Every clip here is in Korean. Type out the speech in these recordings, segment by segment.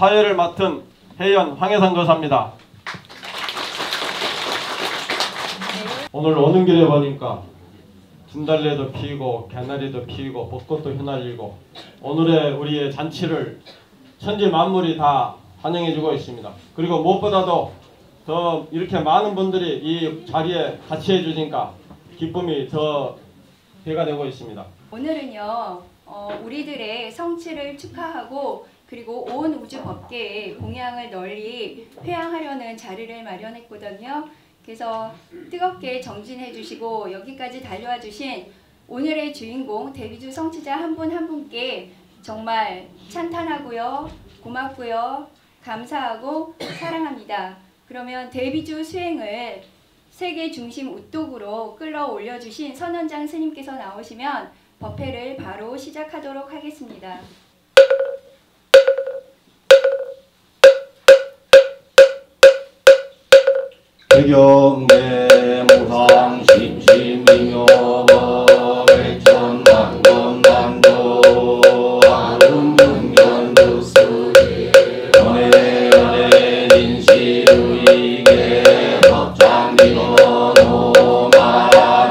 사회를 맡은 해연 황혜상 거사입니다. 오늘 오는 길에 보니까 진달래도 피고 개나리도 피고 벚꽃도 휘날리고 오늘의 우리의 잔치를 천지 만물이 다 환영해주고 있습니다. 그리고 무엇보다도 더 이렇게 많은 분들이 이 자리에 같이 해주니까 기쁨이 더 배가 되고 있습니다. 오늘은요 우리들의 성취를 축하하고 그리고 온 우주 법계에 공양을 널리 회양하려는 자리를 마련했거든요. 그래서 뜨겁게 정진해 주시고 여기까지 달려와 주신 오늘의 주인공 데뷔주 성취자 한 분 한 분께 정말 찬탄하고요, 고맙고요, 감사하고 사랑합니다. 그러면 데뷔주 수행을 세계 중심 우뚝으로 끌어올려 주신 선원장 스님께서 나오시면 법회를 바로 시작하도록 하겠습니다. 배경내 무상 심심이며 백천만건만도 아름문견득수리 연애 인시루이게 법장리로 목가야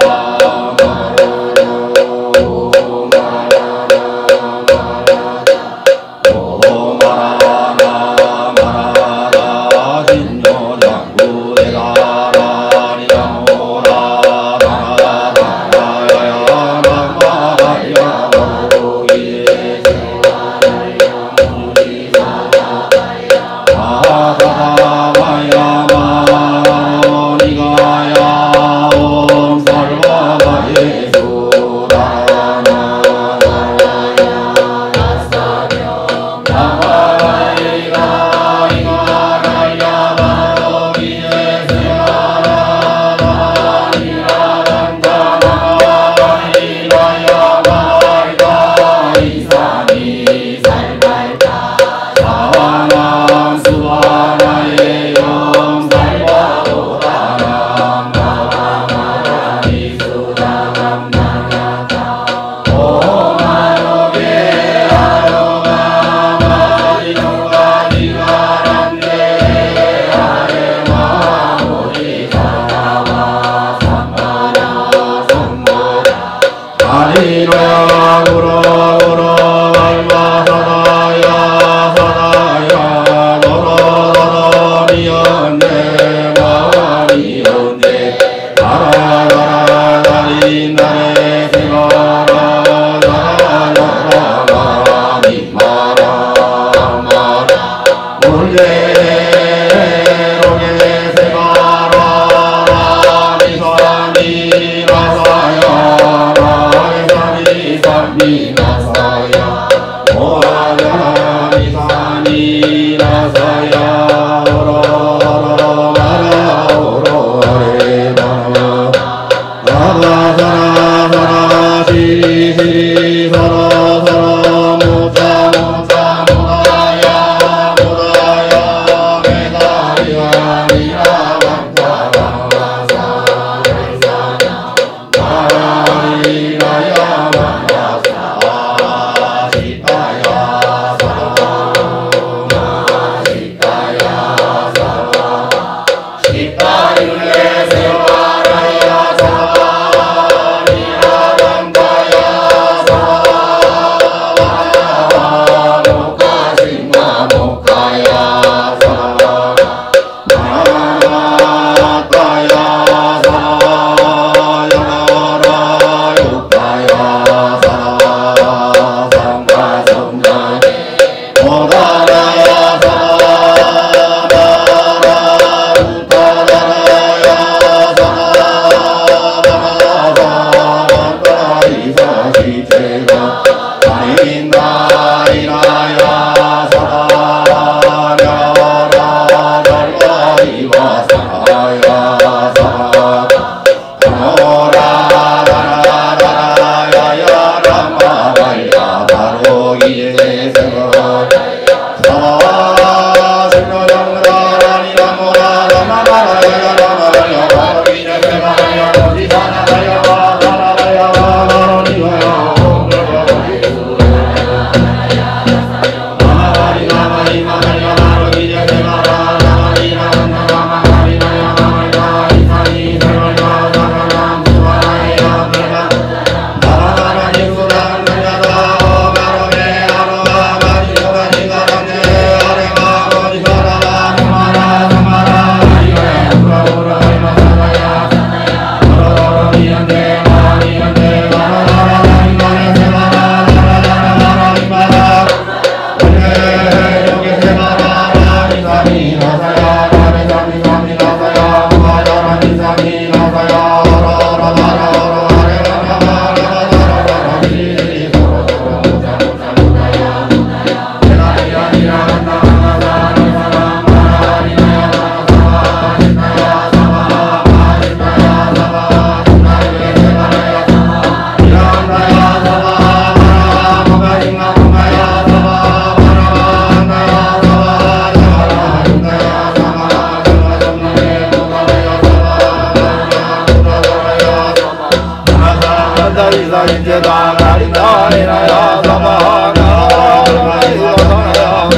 인제가 가린다리나야 사마나라라라라야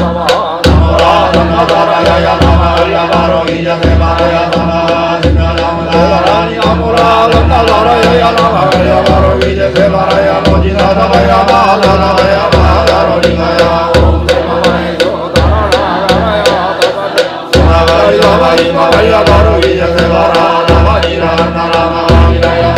사마나라라라야 나마야 바로 이제세 바라야 사마 신나나무나라니 아무라 나라라야 나마야 바로 이제세 바라야 모지나다야 마나라야 마나로니가야 옴세마마에서 나라라라야 사마나라야 마마야 바로 이제세 바라 나마니라 나라마니라야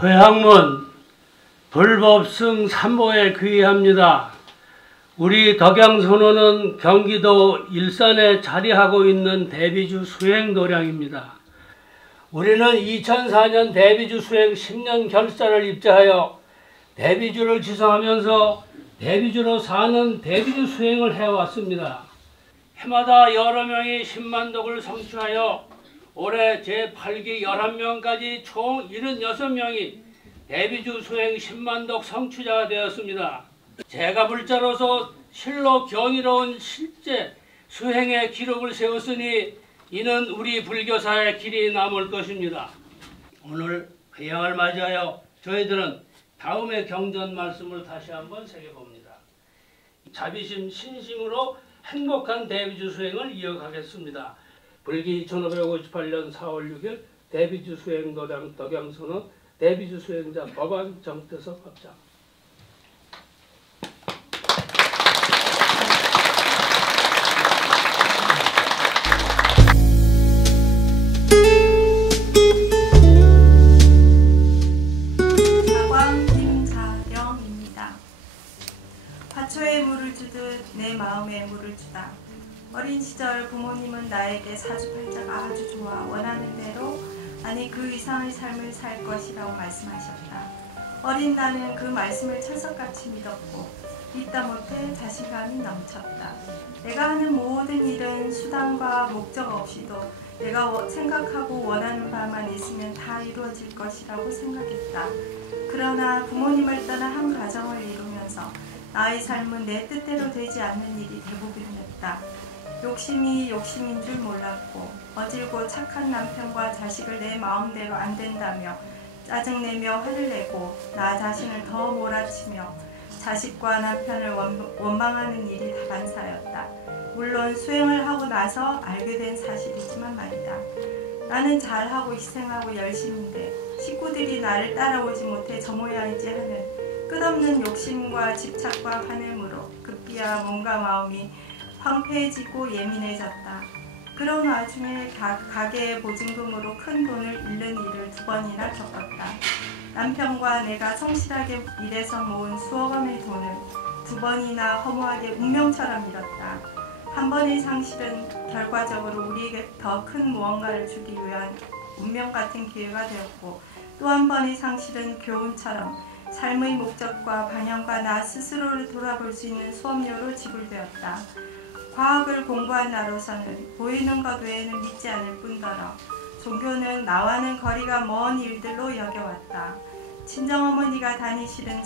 회학문 불법승 삼보에 귀의합니다. 우리 덕양선원은 경기도 일산에 자리하고 있는 대비주 수행도량입니다. 우리는 2004년 대비주 수행 10년 결사를 입자하여 대비주를 지성하면서 대비주로 사는 대비주 수행을 해왔습니다. 해마다 여러 명이 10만독을 성취하여 올해 제8기 11명까지 총 76명이 대비주 수행 10만독 성취자가 되었습니다. 제가 불자로서 실로 경이로운 실제 수행의 기록을 세웠으니 이는 우리 불교사의 길이 남을 것입니다. 오늘 회양을 맞이하여 저희들은 다음의 경전 말씀을 다시 한번 새겨봅니다. 자비심 신심으로 행복한 대비주 수행을 이어가겠습니다. 불기 2558년 4월 6일 대비주 수행도량 덕양선원 대비주 수행자 법안 정태석 합장. 사광 김자령입니다. 화초에 물을 주듯 내 마음에 물을 주다. 어린 시절 부모님은 나에게 사주팔자가 아주 좋아 원하는 대로 아니 그 이상의 삶을 살 것이라고 말씀하셨다. 어린 나는 그 말씀을 철석같이 믿었고 믿다 못해 자신감이 넘쳤다. 내가 하는 모든 일은 수단과 목적 없이도 내가 생각하고 원하는 바만 있으면 다 이루어질 것이라고 생각했다. 그러나 부모님을 떠나 한 가정을 이루면서 나의 삶은 내 뜻대로 되지 않는 일이 대부분이었다. 욕심이 욕심인 줄 몰랐고 어질고 착한 남편과 자식을 내 마음대로 안 된다며 짜증내며 화를 내고 나 자신을 더 몰아치며 자식과 남편을 원망하는 일이 다반사였다. 물론 수행을 하고 나서 알게 된 사실이지만 말이다. 나는 잘하고 희생하고 열심인데 식구들이 나를 따라오지 못해 저 모양이지 하는 끝없는 욕심과 집착과 환음으로 급기야 몸과 마음이 황폐해지고 예민해졌다. 그런 와중에 가게의 보증금으로 큰 돈을 잃는 일을 2번이나 겪었다. 남편과 내가 성실하게 일해서 모은 수억 원의 돈을 2번이나 허무하게 운명처럼 잃었다. 한 번의 상실은 결과적으로 우리에게 더 큰 무언가를 주기 위한 운명 같은 기회가 되었고 또 한 번의 상실은 교훈처럼 삶의 목적과 방향과 나 스스로를 돌아볼 수 있는 수업료로 지불되었다. 과학을 공부한 나로서는 보이는 것 외에는 믿지 않을 뿐더러 종교는 나와는 거리가 먼 일들로 여겨왔다. 친정어머니가 다니시는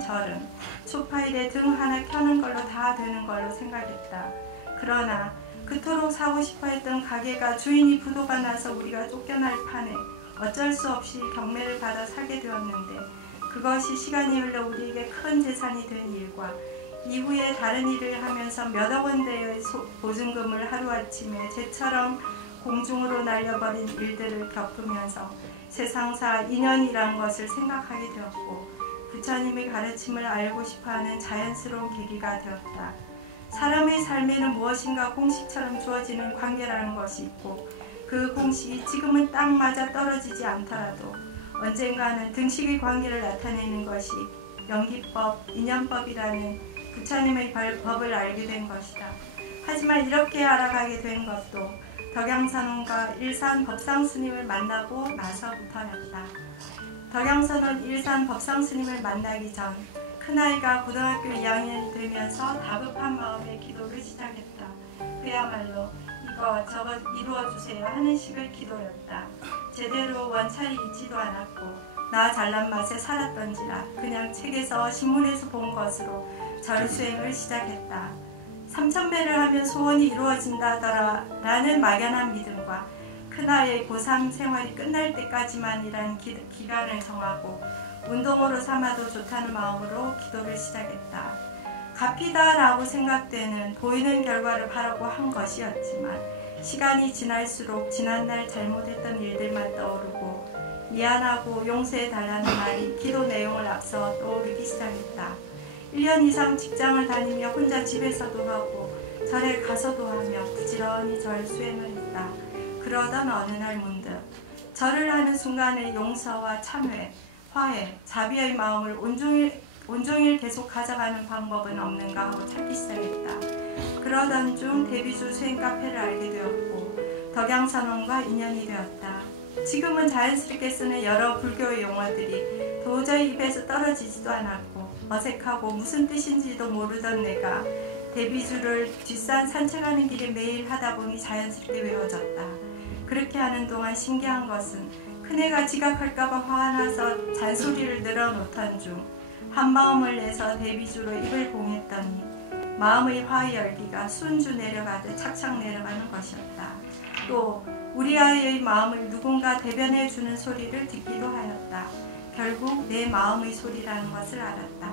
절은 초파일에 등 하나 켜는 걸로 다 되는 걸로 생각했다. 그러나 그 그토록 사고 싶어 했던 가게가 주인이 부도가 나서 우리가 쫓겨날 판에 어쩔 수 없이 경매를 받아 사게 되었는데 그것이 시간이 흘러 우리에게 큰 재산이 된 일과 이후에 다른 일을 하면서 몇억 원대의 보증금을 하루아침에 재처럼 공중으로 날려버린 일들을 겪으면서 세상사 인연이란 것을 생각하게 되었고 부처님의 가르침을 알고 싶어하는 자연스러운 계기가 되었다. 사람의 삶에는 무엇인가 공식처럼 주어지는 관계라는 것이 있고 그 공식이 지금은 딱 맞아 떨어지지 않더라도 언젠가는 등식의 관계를 나타내는 것이 연기법, 인연법이라는 부처님의 법을 알게 된 것이다. 하지만 이렇게 알아가게 된 것도 덕양선원과 일산 법상스님을 만나고 나서부터였다. 덕양선원 일산 법상스님을 만나기 전 큰아이가 고등학교 2학년이 되면서 다급한 마음에 기도를 시작했다. 그야말로 이거 저거 이루어주세요 하는 식의 기도였다. 제대로 원찰이 있지도 않았고 나 잘난 맛에 살았던지라 그냥 책에서 신문에서 본 것으로 절 수행을 시작했다. 3000배를 하면 소원이 이루어진다더라 라는 막연한 믿음과 큰아이의 고3 생활이 끝날 때까지만이라는 기간을 정하고 운동으로 삼아도 좋다는 마음으로 기도를 시작했다. 갚이다 라고 생각되는 보이는 결과를 바라고 한 것이었지만 시간이 지날수록 지난날 잘못했던 일들만 떠오르고 미안하고 용서해달라는 말이 기도 내용을 앞서 떠오르기 시작했다. 1년 이상 직장을 다니며 혼자 집에서도 하고 절에 가서도 하며 부지런히 절 수행을 했다. 그러던 어느 날 문득 절을 하는 순간에 용서와 참회, 화해, 자비의 마음을 온종일 계속 가져가는 방법은 없는가 하고 찾기 시작했다. 그러던 중 대비주 수행 카페를 알게 되었고 덕양선원과 인연이 되었다. 지금은 자연스럽게 쓰는 여러 불교의 용어들이 도저히 입에서 떨어지지도 않았고 어색하고 무슨 뜻인지도 모르던 내가 대비주를 뒷산 산책하는 길에 매일 하다 보니 자연스럽게 외워졌다. 그렇게 하는 동안 신기한 것은 큰애가 지각할까봐 화나서 잔소리를 늘어놓던 중 한마음을 내서 대비주로 입을 봉했더니 마음의 화의 열기가 순주 내려가듯 착착 내려가는 것이었다. 또 우리 아이의 마음을 누군가 대변해주는 소리를 듣기도 하였다. 결국 내 마음의 소리라는 것을 알았다.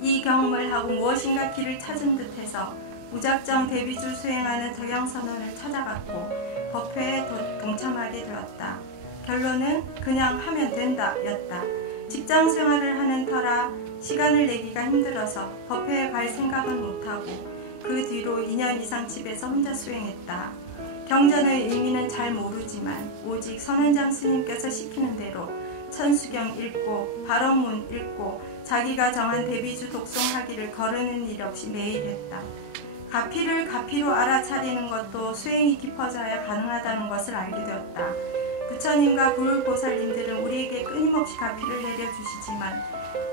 이 경험을 하고 무엇인가 길을 찾은 듯해서 무작정 대비주 수행하는 덕양선원을 찾아갔고 법회에 동참하게 되었다. 결론은 그냥 하면 된다 였다. 직장 생활을 하는 터라 시간을 내기가 힘들어서 법회에 갈 생각은 못하고 그 뒤로 2년 이상 집에서 혼자 수행했다. 경전의 의미는 잘 모르지만 오직 선원장 스님께서 시키는 대로 천수경 읽고 발언문 읽고 자기가 정한 대비주 독송하기를 거르는 일 없이 매일 했다. 가피를 가피로 알아차리는 것도 수행이 깊어져야 가능하다는 것을 알게 되었다. 부처님과 불보살님들은 우리에게 끊임없이 가피를 내려주시지만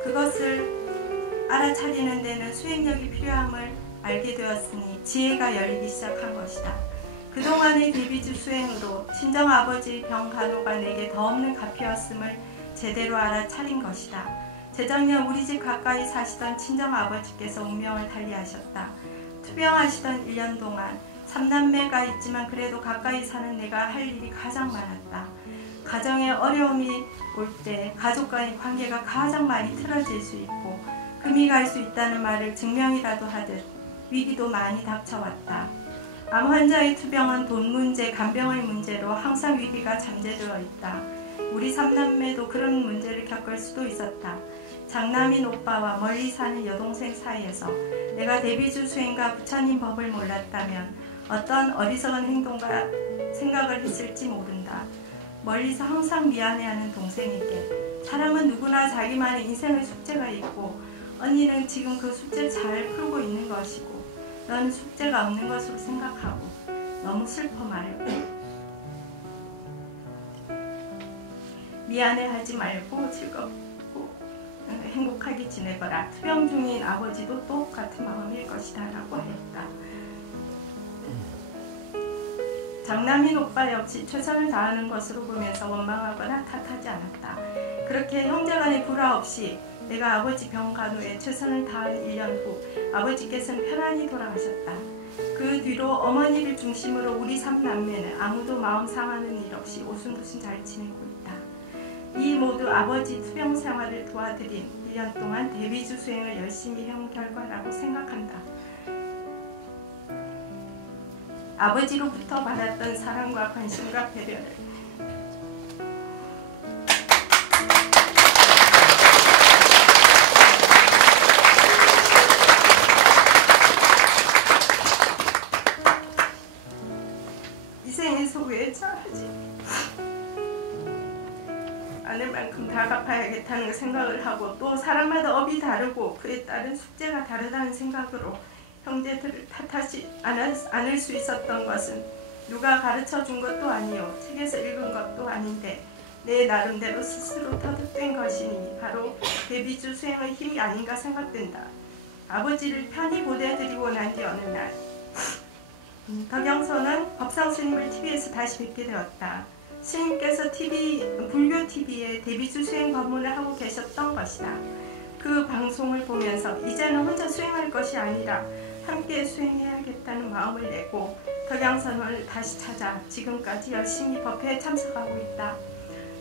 그것을 알아차리는 데는 수행력이 필요함을 알게 되었으니 지혜가 열리기 시작한 것이다. 그동안의 대비주 수행으로 친정아버지 병간호가 내게 더 없는 가피였음을 제대로 알아차린 것이다. 재작년 우리 집 가까이 사시던 친정아버지께서 운명을 달리하셨다. 투병하시던 1년 동안 3남매가 있지만 그래도 가까이 사는 내가 할 일이 가장 많았다. 가정에 어려움이 올 때 가족 간의 관계가 가장 많이 틀어질 수 있고 금이 갈 수 있다는 말을 증명이라도 하듯 위기도 많이 닥쳐왔다. 암 환자의 투병은 돈 문제, 간병의 문제로 항상 위기가 잠재되어 있다. 우리 3남매도 그런 문제를 겪을 수도 있었다. 장남인 오빠와 멀리 사는 여동생 사이에서 내가 대비주 수행과 부처님 법을 몰랐다면 어떤 어리석은 행동과 생각을 했을지 모른다. 멀리서 항상 미안해하는 동생에게 사람은 누구나 자기만의 인생의 숙제가 있고 언니는 지금 그 숙제 잘 풀고 있는 것이고 너는 숙제가 없는 것으로 생각하고 너무 슬퍼 말고 미안해하지 말고 즐겁고 행복하게 지내거라. 투병 중인 아버지도 똑같은 마음일 것이다 라고 했다. 장남인 오빠 역시 최선을 다하는 것으로 보면서 원망하거나 탓하지 않았다. 그렇게 형제간의 불화 없이 내가 아버지 병간호에 최선을 다한 1년 후 아버지께서는 편안히 돌아가셨다. 그 뒤로 어머니를 중심으로 우리 3남매는 아무도 마음 상하는 일 없이 오순도순 잘 지내고 있다. 이 모두 아버지 투병 생활을 도와드린 1년 동안 대비주 수행을 열심히 해온 결과라고 생각한다. 아버지로부터 받았던 사랑과 관심과 배려를 이 생에서 왜 잘하지 않을 만큼 다 갚아야겠다는 생각을 하고, 또 사람마다 업이 다르고 그에 따른 숙제가 다르다는 생각으로 형제들을 탓하지 않을 수 있었던 것은 누가 가르쳐 준 것도 아니요 책에서 읽은 것도 아닌데 내 나름대로 스스로 터득된 것이니 바로 대비주 수행의 힘이 아닌가 생각된다. 아버지를 편히 보내드리고 난 뒤 어느 날 덕영선은 법상 스님을 TV에서 다시 뵙게 되었다. 스님께서 불교 TV에 대비주 수행 법문을 하고 계셨던 것이다. 그 방송을 보면서 이제는 혼자 수행할 것이 아니라 함께 수행해야겠다는 마음을 내고 덕양선을 다시 찾아 지금까지 열심히 법회에 참석하고 있다.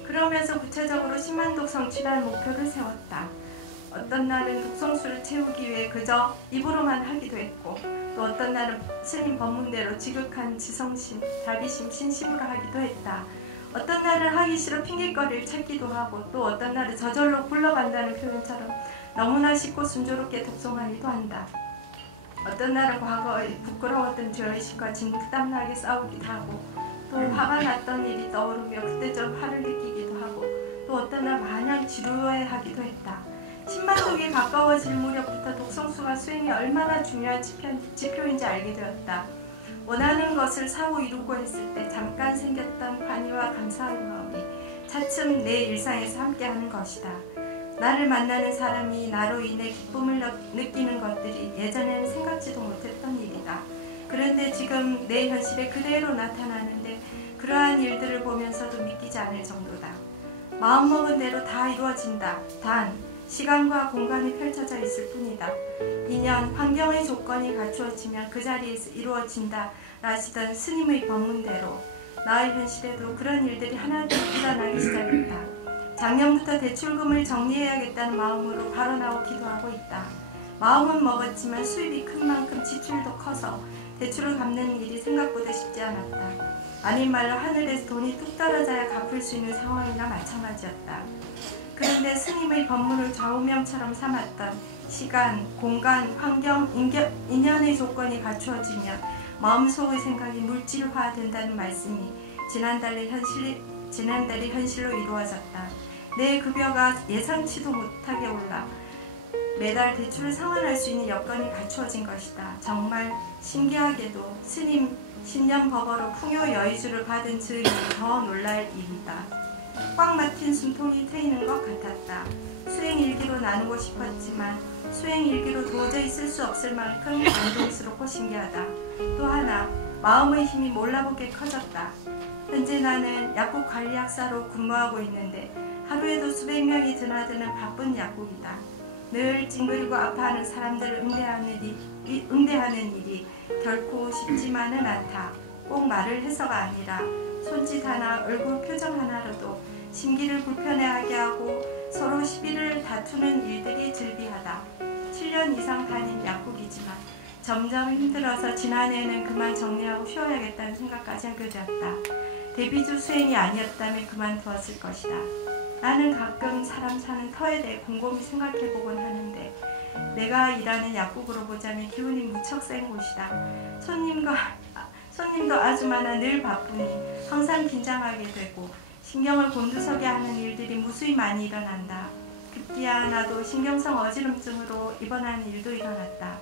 그러면서 구체적으로 10만 독 성취라는 목표를 세웠다. 어떤 날은 독성수를 채우기 위해 그저 입으로만 하기도 했고, 또 어떤 날은 스님 법문대로 지극한 지성심, 자비심, 신심으로 하기도 했다. 어떤 날은 하기 싫어 핑계거리를 찾기도 하고, 또 어떤 날은 저절로 굴러간다는 표현처럼 너무나 쉽고 순조롭게 독송하기도 한다. 어떤 날은 과거에 부끄러웠던 죄의식과 진땀나게 싸우기도 하고, 또 화가 났던 일이 떠오르며 그때 좀 화를 느끼기도 하고, 또 어떤 날 마냥 지루해하기도 했다. 10만 독이 가까워질 무렵부터 독성수가 수행이 얼마나 중요한 지표인지 알게 되었다. 원하는 것을 사고 이루고 했을 때 잠깐 생겼던 관이와 감사의 마음이 차츰 내 일상에서 함께하는 것이다. 나를 만나는 사람이 나로 인해 기쁨을 느끼는 것들이 예전에는 생각지도 못했던 일이다. 그런데 지금 내 현실에 그대로 나타나는데 그러한 일들을 보면서도 믿기지 않을 정도다. 마음먹은 대로 다 이루어진다. 단 시간과 공간이 펼쳐져 있을 뿐이다. 인연, 환경의 조건이 갖추어지면 그 자리에서 이루어진다 라시던 스님의 법문대로 나의 현실에도 그런 일들이 하나둘 일어나기 시작했다. 작년부터 대출금을 정리해야겠다는 마음으로 바로 나오 기도하고 있다. 마음은 먹었지만 수입이 큰 만큼 지출도 커서 대출을 갚는 일이 생각보다 쉽지 않았다. 아닌 말로 하늘에서 돈이 뚝 떨어져야 갚을 수 있는 상황이나 마찬가지였다. 그런데 스님의 법문을 좌우명처럼 삼았던 시간, 공간, 환경, 인연의 조건이 갖추어지면 마음속의 생각이 물질화된다는 말씀이 지난달에 현실로 이루어졌다. 내 급여가 예상치도 못하게 올라 매달 대출을 상환할 수 있는 여건이 갖추어진 것이다. 정말 신기하게도 스님 신념법어로 풍요 여의주를 받은 즈음이 더 놀랄 일이다. 꽉 막힌 숨통이 트이는 것 같았다. 수행일기로 나누고 싶었지만 수행일기로 도저히 쓸 수 없을 만큼 감동스럽고 신기하다. 또 하나 마음의 힘이 몰라보게 커졌다. 현재 나는 약국 관리약사로 근무하고 있는데 하루에도 수백 명이 드나드는 바쁜 약국이다. 늘 찡그리고 아파하는 사람들을 응대하는 일이 결코 쉽지만은 않다. 꼭 말을 해서가 아니라 손짓 하나, 얼굴 표정 하나로도 심기를 불편해하게 하고 서로 시비를 다투는 일들이 즐비하다. 7년 이상 다닌 약국이지만 점점 힘들어서 지난해에는 그만 정리하고 쉬어야겠다는 생각까지 하게 되었다. 대비주 수행이 아니었다면 그만두었을 것이다. 나는 가끔 사람 사는 터에 대해 곰곰이 생각해보곤 하는데 내가 일하는 약국으로 보자면 기운이 무척 센 곳이다. 손님도 아주 많아 늘 바쁘니 항상 긴장하게 되고 신경을 곤두서게 하는 일들이 무수히 많이 일어난다. 급기야 나도 신경성 어지럼증으로 입원하는 일도 일어났다.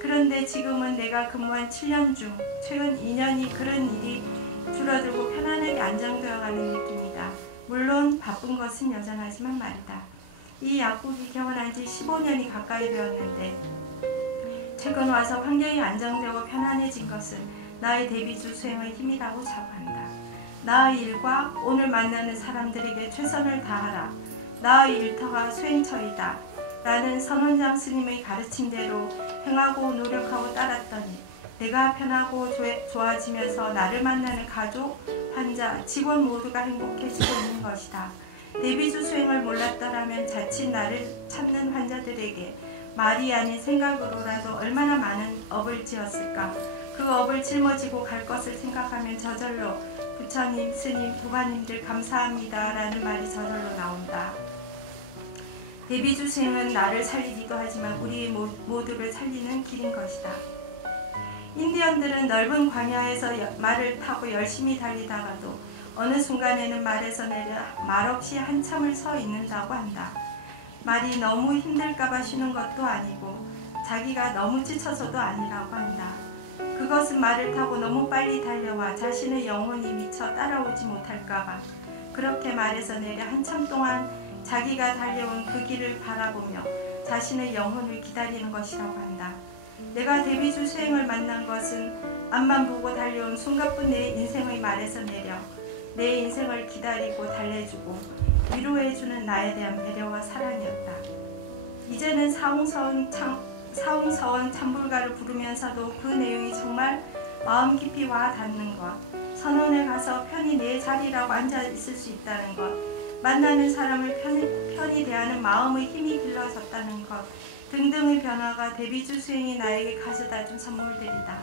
그런데 지금은 내가 근무한 7년 중 최근 2년이 그런 일이 줄어들고 편안하게 안정되어가는 느낌이다. 물론 바쁜 것은 여전하지만 말이다. 이 약국이 개원한 지 15년이 가까이 되었는데 최근 와서 환경이 안정되고 편안해진 것은 나의 대비주 수행의 힘이라고 자부한다. 나의 일과 오늘 만나는 사람들에게 최선을 다하라. 나의 일터가 수행처이다. 라는 선원장 스님의 가르침대로 행하고 노력하고 따랐더니 내가 편하고 좋아지면서 나를 만나는 가족, 환자, 직원 모두가 행복해지고 있는 것이다. 대비주 수행을 몰랐더라면 자칫 나를 찾는 환자들에게 말이 아닌 생각으로라도 얼마나 많은 업을 지었을까. 그 업을 짊어지고 갈 것을 생각하면 저절로 부처님, 스님, 도반님들 감사합니다 라는 말이 저절로 나온다. 대비주 수행은 나를 살리기도 하지만 우리 모두를 살리는 길인 것이다. 인디언들은 넓은 광야에서 말을 타고 열심히 달리다가도 어느 순간에는 말에서 내려 말없이 한참을 서 있는다고 한다. 말이 너무 힘들까봐 쉬는 것도 아니고 자기가 너무 지쳐서도 아니라고 한다. 그것은 말을 타고 너무 빨리 달려와 자신의 영혼이 미쳐 따라오지 못할까봐 그렇게 말에서 내려 한참 동안 자기가 달려온 그 길을 바라보며 자신의 영혼을 기다리는 것이라고 한다. 내가 대비주 수행을 만난 것은 앞만 보고 달려온 숨가쁜 내 인생의 말에서 내려 내 인생을 기다리고 달래주고 위로해주는 나에 대한 배려와 사랑이었다. 이제는 사홍서원 참불가를 부르면서도 그 내용이 정말 마음 깊이 와 닿는 것, 선원에 가서 편히 내 자리라고 앉아 있을 수 있다는 것, 만나는 사람을 편히 대하는 마음의 힘이 길러졌다는 것 등등의 변화가 대비주 수행이 나에게 가져다준 선물들이다.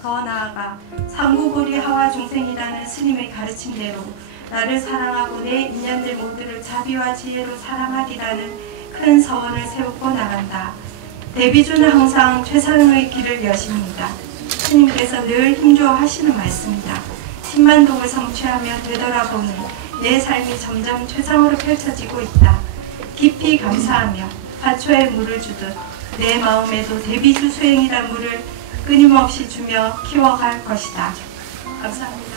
더 나아가 상구보리 하와 중생이라는 스님의 가르침대로 나를 사랑하고 내 인연들 모두를 자비와 지혜로 사랑하리라는 큰 서원을 세우고 나간다. 대비주는 항상 최선의 길을 여십니다. 스님께서 늘 힘주어 하시는 말씀이다. 10만독을 성취하며 되돌아보는 내 삶이 점점 최상으로 펼쳐지고 있다. 깊이 감사하며 화초에 물을 주듯 내 마음에도 대비주 수행이란 물을 끊임없이 주며 키워갈 것이다. 감사합니다.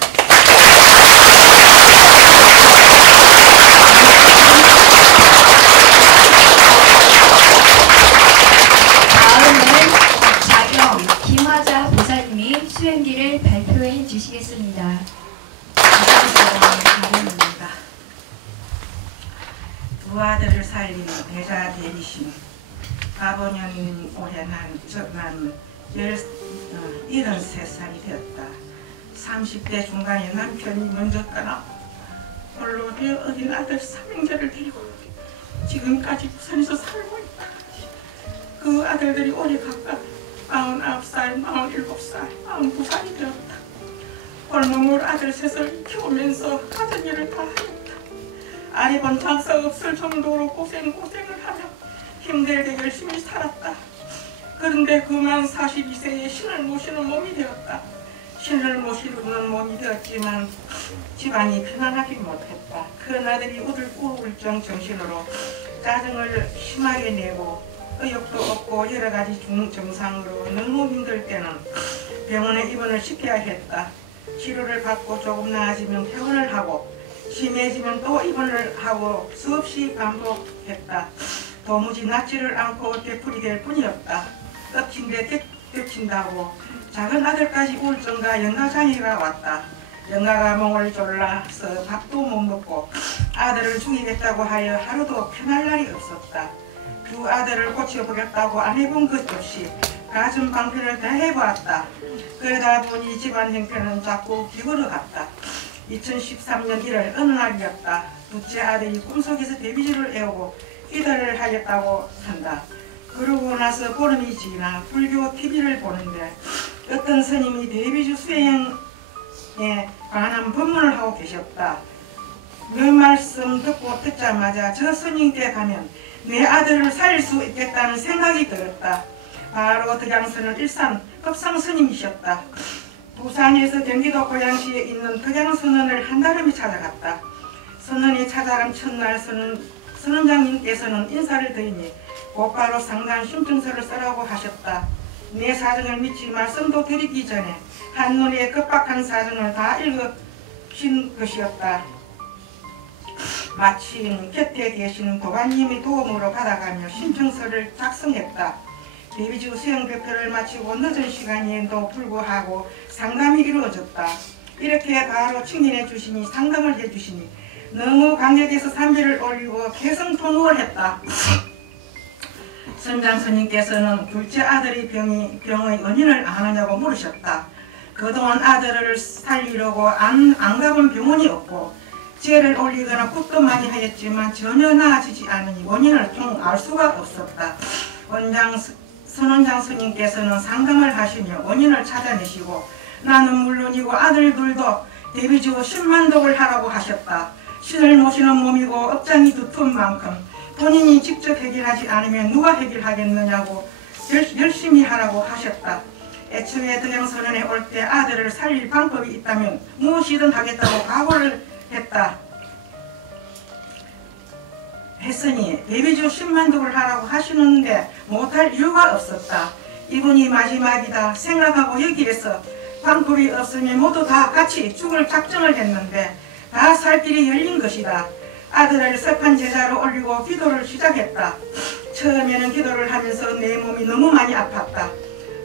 다음은 자경 김화자 보살님이 수행기를 발표해 주시겠습니다. 자경입니다. 두 아들을 살린 배자 대리신 가보년 올해 난 73살이 되었다. 30대 중반에 남편이 먼저 떠나 홀로 내 어린 아들 삼형제를 데리고 지금까지 부산에서 살고 있다. 그 아들들이 올해 각각 49살, 47살, 49살이 되었다. 홀몸으로 아들 셋을 키우면서 가진 일을 다 하였다. 아리 본 장사 없을 정도로 고생을 하며 힘들게 열심히 살았다. 그런데 그만 42세에 신을 모시는 몸이 되었다. 신을 모시는 몸이 되었지만 집안이 편안하지 못했다. 큰 아들이 우울증 정신으로 짜증을 심하게 내고 의욕도 없고 여러 가지 증상으로 너무 힘들 때는 병원에 입원을 시켜야 했다. 치료를 받고 조금 나아지면 퇴원을 하고 심해지면 또 입원을 하고 수없이 반복했다. 도무지 낫지를 않고 되풀이될 뿐이었다. 엎친 데 덮친다고 작은 아들까지 우울증과 영가장애가 왔다. 영가가 몽을 졸라서 밥도 못 먹고 아들을 죽이겠다고 하여 하루도 편할 날이 없었다. 두 아들을 고쳐보겠다고 안 해본 것 없이 가슴 방편을 다 해보았다. 그러다 보니 집안 형편은 자꾸 기울어갔다. 2013년 1월 어느 날이었다. 둘째 아들이 꿈속에서 데뷔주를 애우고 기도를 하겠다고 한다. 그러고 나서 보름이 지나 불교 TV를 보는데 어떤 스님이 데뷔주 수행에 관한 법문을 하고 계셨다. 그 말씀 듣자마자 저 스님께 가면 내 아들을 살릴 수 있겠다는 생각이 들었다. 바로 덕양선을 일산 급상 스님이셨다. 부산에서 경기도 고양시에 있는 덕양선원을 한달음에 찾아갔다. 선원이 찾아간 첫날 선원장님께서는 인사를 드리니 곧바로 상담 신청서를 쓰라고 하셨다. 내 사정을 미치 말씀도 드리기 전에 한눈에 급박한 사정을 다 읽으신 것이었다. 마침 곁에 계신 도반님이 도움으로 받아가며 신청서를 작성했다. 데뷔주 수행대표를 마치고 늦은 시간에도 불구하고 상담이 이루어졌다. 이렇게 바로 승인해 주시니 상담을 해주시니 너무 감격해서 삼비를 올리고 개성통곡을 했다. 선장스님께서는 둘째 아들의 병의 원인을 아느냐고 물으셨다. 그동안 아들을 살리려고 안 가본 병원이 없고 죄를 올리거나 굿도 많이 하였지만 전혀 나아지지 않으니 원인을 통 알 수가 없었다. 선원장 스님께서는 상담을 하시며 원인을 찾아내시고 나는 물론이고 아들들도 데뷔주 10만 독을 하라고 하셨다. 신을 모시는 몸이고 업장이 두터운 만큼 본인이 직접 해결하지 않으면 누가 해결하겠느냐고 열심히 하라고 하셨다. 애초에 덕양선언에 올 때 아들을 살릴 방법이 있다면 무엇이든 하겠다고 각오를 했으니 데뷔주 10만 독을 하라고 하시는데 못할 이유가 없었다. 이분이 마지막이다 생각하고 여기에서 방법이 없으면 모두 다 같이 죽을 작정을 했는데 다 살 길이 열린 것이다. 아들을 석판 제자로 올리고 기도를 시작했다. 처음에는 기도를 하면서 내 몸이 너무 많이 아팠다.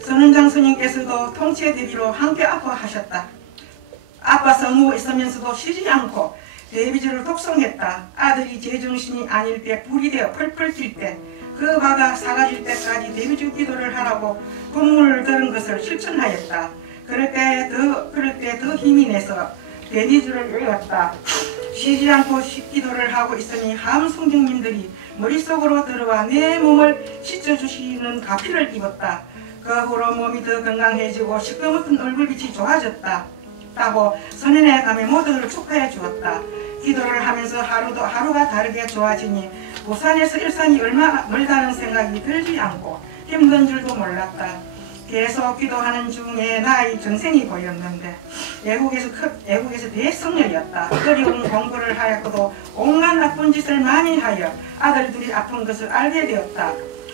선원장 스님께서도 통째 대비로 함께 아파하셨다. 아파서 누워있으면서도 쉬지 않고 데뷔주를 독송했다. 아들이 제정신이 아닐 때 불이 되어 펄펄 뛸 때 그 바가 사라질 때까지 데뷔주 기도를 하라고 법문을 들은 것을 실천하였다. 그럴 때 더 힘이 내서 데뷔주를 외웠다. 쉬지 않고 기도를 하고 있으니 함송경님들이 머릿속으로 들어와 내 몸을 씻어주시는 가피를 입었다. 그 후로 몸이 더 건강해지고 시꺼멓던 얼굴빛이 좋아졌다. 다고 선인에 가며 모두를 축하해 주었다. 기도를 하면서 하루가 다르게 좋아지니 부산에서 일산이 얼마나 멀다는 생각이 들지 않고 힘든 줄도 몰랐다. 계속 기도하는 중에 나의 전생이 보였는데 애국에서 대성녀였다. 어려운 공부를 하였고도 온갖 나쁜 짓을 많이 하여 아들들이 아픈 것을 알게 되었다.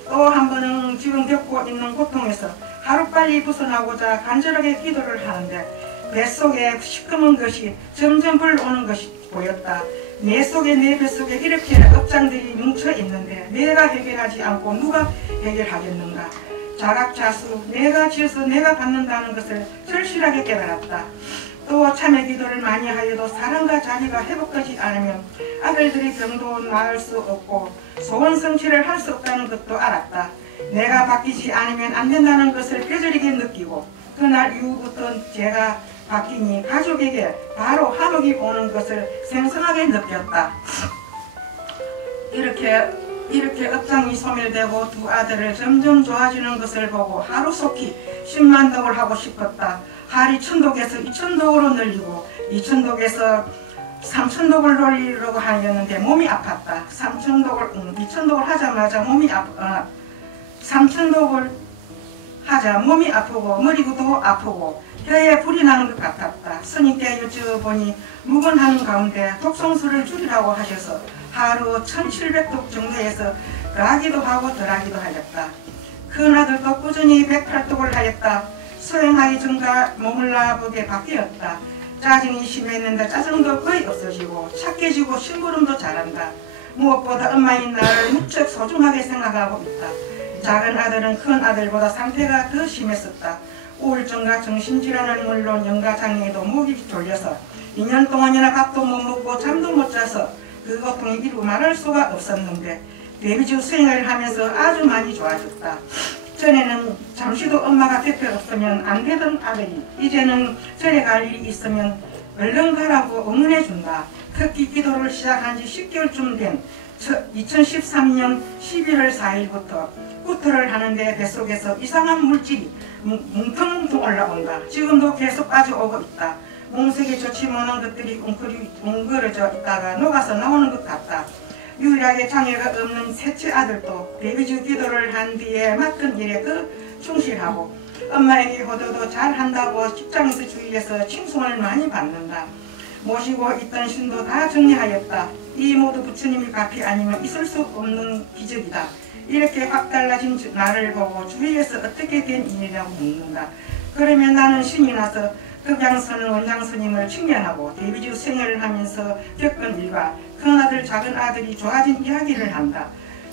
또 한 번은 지금 겪고 있는 고통에서 하루빨리 벗어나고자 간절하게 기도를 하는데 뱃속에 시커먼 것이 점점 불어오는 것이 보였다. 내 뱃속에 이렇게 업장들이 뭉쳐 있는데 내가 해결하지 않고 누가 해결하겠는가. 자각자수, 내가 지어서 내가 받는다는 것을 절실하게 깨달았다. 또 참회 기도를 많이 하여도 사랑과 자비가 회복되지 않으면 아들들의 병도 나을 수 없고 소원 성취를 할 수 없다는 것도 알았다. 내가 바뀌지 않으면 안 된다는 것을 뼈저리게 느끼고 그날 이후부터 제가 바뀌니 가족에게 바로 화목이 오는 것을 생생하게 느꼈다. 이렇게 업장이 소멸되고 두 아들을 점점 좋아지는 것을 보고 하루속히 10만 독을 하고 싶었다. 할이 1000독에서 2000독으로 늘리고 2000독에서 3000독을 돌리려고 하였는데 몸이 아팠다. 2000독을 하자마자 몸이 3000독을 하자 몸이 아프고 머리도 더 아프고 혀에 불이 나는 것 같았다. 스님께 여쭤보니 묵은하는 가운데 독송수를 줄이라고 하셔서 하루 1700독 정도에서 더하기도 하고 덜하기도 하였다. 큰아들도 꾸준히 108독을 하였다. 수행하기 전과 머물러보게 바뀌었다. 짜증이 심했는데 짜증도 거의 없어지고 착해지고 심부름도 잘한다. 무엇보다 엄마인 나를 무척 소중하게 생각하고 있다. 작은 아들은 큰 아들보다 상태가 더 심했었다. 우울증과 정신질환은 물론 영가장애에도 목이 졸려서 2년 동안이나 밥도 못 먹고 잠도 못 자서 그 고통이 이루 말할 수가 없었는데 데뷔주 수행을 하면서 아주 많이 좋아졌다. 전에는 잠시도 엄마가 곁에 없으면 안 되던 아들이 이제는 절에 갈 일이 있으면 얼른 가라고 응원해준다. 특히 기도를 시작한 지 10개월쯤 된 2013년 11월 4일부터 구토를 하는데 뱃속에서 이상한 물질이 뭉텅뭉텅 올라온다. 지금도 계속 빠져오고 있다. 몸속에 좋지 못한 것들이 웅그러져 있다가 녹아서 나오는 것 같다. 유일하게 장애가 없는 셋째 아들도 데뷔주 기도를 한 뒤에 맡은 일에 더 충실하고 엄마에게 호도도 잘한다고 직장에서 주위에서 칭송을 많이 받는다. 모시고 있던 신도 다 정리하였다. 이 모두 부처님의 가피 아니면 있을 수 없는 기적이다. 이렇게 확 달라진 나를 보고 주위에서 어떻게 된 일이라고 묻는다. 그러면 나는 신이 나서 극양선은 원장스님을 칭찬하고 데뷔주 생활을 하면서 겪은 일과 큰아들 작은아들이 좋아진 이야기를 한다.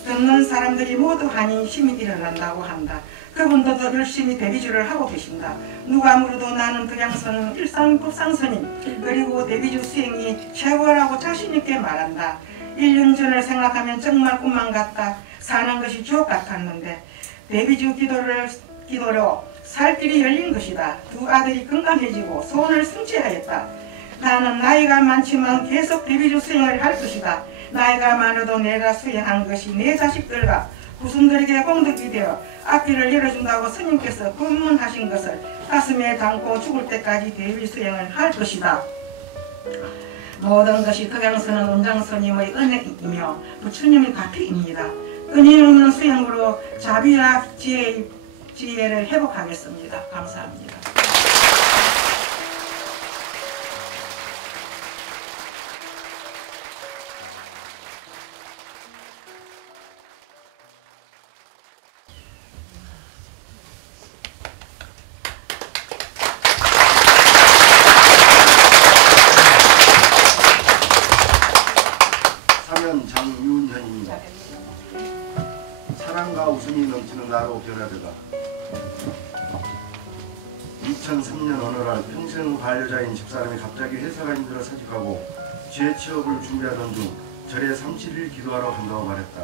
듣는 사람들이 모두 하니 힘이 일어난다고 한다. 그분도 더 열심히 데뷔주를 하고 계신다. 누가 물어도 나는 극양선은 일상법상스님 그리고 데뷔주 수행이 최고라고 자신있게 말한다. 1년 전을 생각하면 정말 꿈만 같다. 사는 것이 지옥 같았는데 데뷔주 기도로 살 길이 열린 것이다. 두 아들이 건강해지고 소원을 성취하였다. 나는 나이가 많지만 계속 데뷔주 수행을 할 것이다. 나이가 많아도 내가 수행한 것이 내 자식들과 후손들에게 공덕이 되어 앞길을 열어준다고 스님께서 법문하신 것을 가슴에 담고 죽을 때까지 데뷔 수행을 할 것이다. 모든 것이 덕양스는 원장스님의 은혜이며 부처님의 가피입니다. 끊임없는 수행으로 자비와 지혜를 회복하겠습니다. 감사합니다. 장윤현입니다. 사랑과 웃음이 넘치는 나로 변화되다. 2003년 어느 날 평생 반려자인 집사람이 갑자기 회사가 힘들어 사직하고 재취업을 준비하던 중 절에 37일 기도하러 간다고 말했다.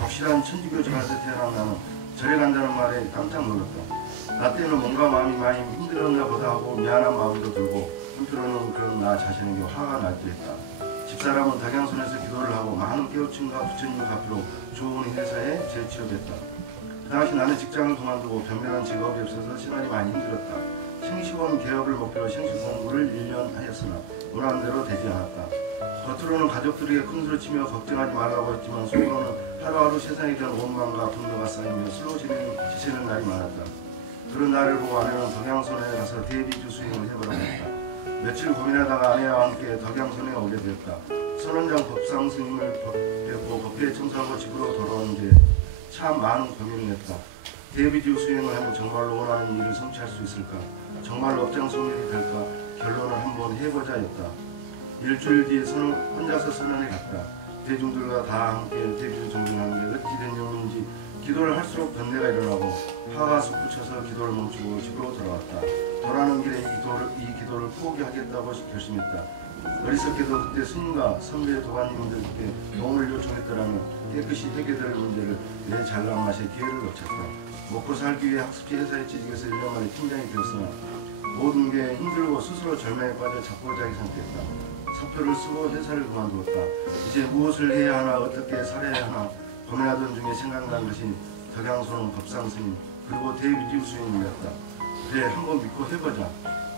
독실한 천주교자한테 태어난 나는 절에 간다는 말에 깜짝 놀랐다. 나 때는 뭔가 마음이 많이 힘들었나 보다 하고 미안한 마음도 들고 한편으로는 그런 나 자신에게 화가 나기도 했다. 집사람은 덕양손에서 기도를 하고 많은 깨우침과 부처님의 갚으로 좋은 회사에 재취업했다. 그 당시 나는 직장을 그만두고 변변한 직업이 없어서 생활이 많이 힘들었다. 생식원 개업을 목표로 생식 공부를 1년 하였으나 원하는 대로 되지 않았다. 겉으로는 가족들에게 큰소리치며 걱정하지 말라고 했지만 속으로는 하루하루 세상에 대한 원망과 분노가 쌓이며 술로 지치는 날이 많았다. 그런 나를 보고 아내는 덕양손에 가서 대비주 수행을 해보라고 했다. 며칠 고민하다가 아내와 함께 덕양손에 오게 되었다. 선원장 법상 스님을 뵙고 법회에 청소하고 집으로 돌아오는 게 참 많은 고민을 했다. 대비주 수행을 하면 정말로 원하는 일을 성취할 수 있을까? 정말로 업장성일이 될까? 결론을 한번 해보자였다. 일주일 뒤에 혼자서 선원에 갔다. 대중들과 다 함께 대비주 정진하는 게 어찌 된 용인지 기도를 할수록 번뇌가 일어나고 화가 솟구쳐서 기도를 멈추고 집으로 돌아왔다. 돌아오는 길에 이 기도를 포기하겠다고 결심했다. 어리석게도 그때 스님과 선배 도반님들께 도움을 요청했더라면 깨끗이 해결될 문제를 내 잘난 맛에 기회를 놓쳤다. 먹고 살기 위해 학습지 회사에 취직해서 1년 만에 팀장이 되었으나 모든 게 힘들고 스스로 절망에 빠져 자포자기 상태였다. 사표를 쓰고 회사를 그만두었다. 이제 무엇을 해야 하나 어떻게 살아야 하나 고민하던 중에 생각난 것이 덕양손은 법상스님 그리고 대비주 수행이었다. 그래 한번 믿고 해보자.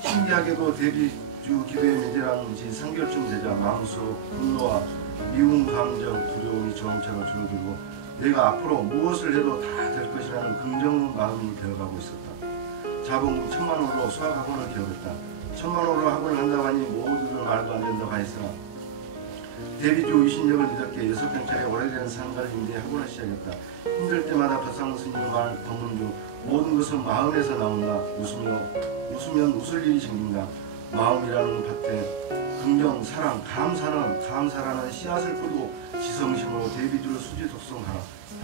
신기하게도 대비주 기도의 문제라는 것이 3개월쯤 되자 마음속 분노와 미운 감정, 두려움이 점차로 줄어들고 내가 앞으로 무엇을 해도 다 될 것이라는 긍정 마음이 되어가고 있었다. 자봉 1000만원으로 수학학원을 개업했다. 1000만원으로 학원을 한다고 하니 모두들 말도 안 된다고 했으나 대비주 20년을 늦게 6평짜리 오래된 상가를 임대 학원을 시작했다. 힘들 때마다 법상스님 말 법문 중 모든 것은 마음에서 나온다. 웃으면 웃을 일이 생긴다. 마음이라는 밭에 긍정, 사랑, 감사라는 씨앗을 뿌리고 지성심으로 대비주를 수지독성하라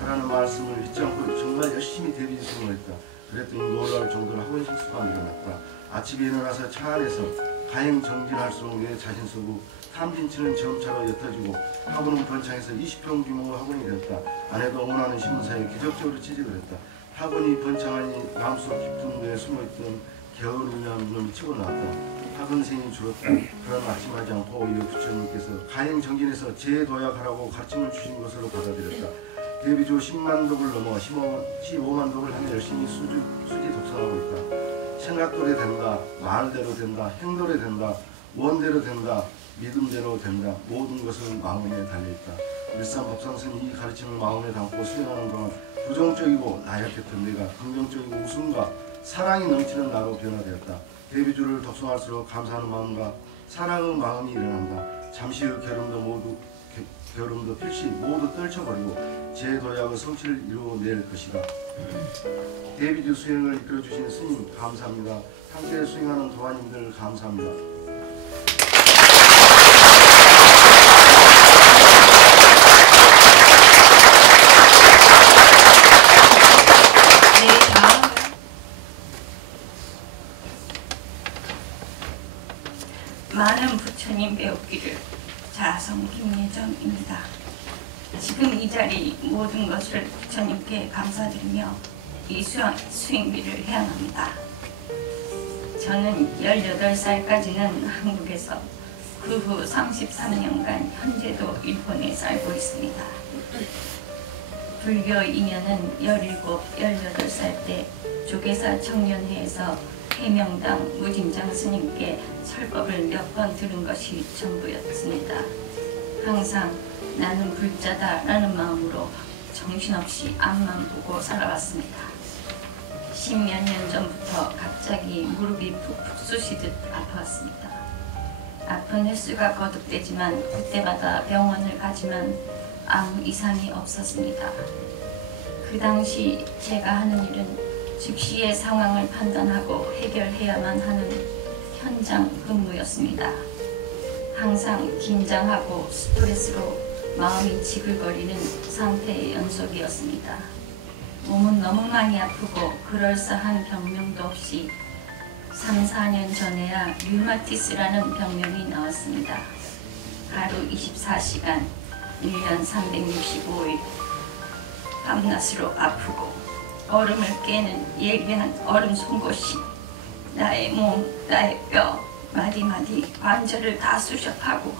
라는 말씀을 잊지 않고 정말 열심히 대비주 수행을 했다. 그랬더니 놀라울 정도로 학원 실수가 일어났다. 아침에 일어나서 차 안에서 가행 정진할수록 내 자신 속으로 탐진치는 점차로 옅어지고 학원은 번창해서 20평 규모의 학원이 되었다. 아내도 원하는 신문사에 기적적으로 취직을 했다. 학원이 번창하니 마음속 깊은 데에 숨어있던 겨울 운명은 치고 나왔다. 학원생이 줄었다. 그러나 낙심하지 않고 오히려 부처님께서 가행 정진해서 재도약하라고 가르침을 주신 것으로 받아들였다. 대비주 10만 독을 넘어 15만 독을 하며 열심히 수지 독성하고 있다. 생각대로 된다, 말대로 된다, 행대로 된다, 원대로 된다, 믿음대로 된다. 모든 것은 마음에 달려있다. 일산 법상스님 이 가르침을 마음에 담고 수행하는 동안 부정적이고 나약했던 내가 긍정적이고 웃음과 사랑이 넘치는 나로 변화되었다. 대비주를 독송할수록 감사하는 마음과 사랑의 마음이 일어난다. 잠시의 게으름도 필시 모두 떨쳐버리고 제도약의 성취를 이루어낼 것이다. 대비주 수행을 이끌어주신 스님 감사합니다. 함께 수행하는 도화님들 감사합니다. 많은 부처님 배웠기를 자성 김예정입니다. 지금 이 자리 모든 것을 부처님께 감사드리며 이 수행비를 해양합니다. 저는 18살까지는 한국에서 그 후 33년간 현재도 일본에 살고 있습니다. 불교 인연은 17, 18살 때 조계사 청년회에서 해명당 무진장 스님께 설법을 몇 번 들은 것이 전부였습니다. 항상 나는 불자다 라는 마음으로 정신없이 앞만 보고 살아왔습니다. 10몇 년 전부터 갑자기 무릎이 푹푹 쑤시듯 아파왔습니다. 아픈 횟수가 거듭되지만 그때마다 병원을 가지만 아무 이상이 없었습니다. 그 당시 제가 하는 일은 즉시의 상황을 판단하고 해결해야만 하는 현장 근무였습니다. 항상 긴장하고 스트레스로 마음이 지글거리는 상태의 연속이었습니다. 몸은 너무 많이 아프고 그럴싸한 병명도 없이 3, 4년 전에야 류마티스라는 병명이 나왔습니다. 하루 24시간, 1년 365일 밤낮으로 아프고 얼음을 깨는 예리한 얼음 송곳이 나의 몸, 나의 뼈, 마디마디 관절을 다 쑤셔파고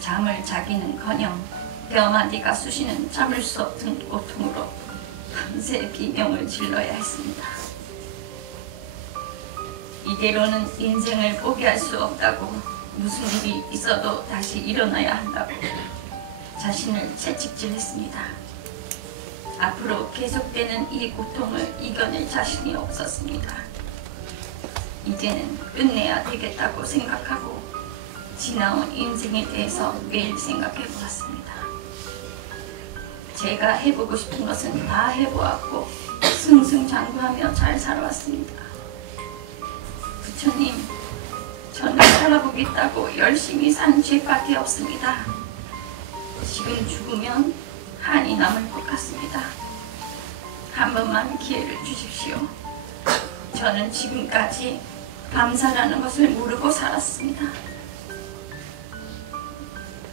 잠을 자기는커녕 뼈마디가 쑤시는 참을 수 없는 고통으로 밤새 비명을 질러야 했습니다. 이대로는 인생을 포기할 수 없다고, 무슨 일이 있어도 다시 일어나야 한다고 자신을 채찍질했습니다. 앞으로 계속되는 이 고통을 이겨낼 자신이 없었습니다. 이제는 끝내야 되겠다고 생각하고 지나온 인생에 대해서 매일 생각해 보았습니다. 제가 해보고 싶은 것은 다 해보았고 승승장구하며 잘 살아왔습니다. 부처님, 저는 살아보겠다고 열심히 산 죄밖에 없습니다. 지금 죽으면 한이 남을 것 같습니다. 한 번만 기회를 주십시오. 저는 지금까지 감사라는 것을 모르고 살았습니다.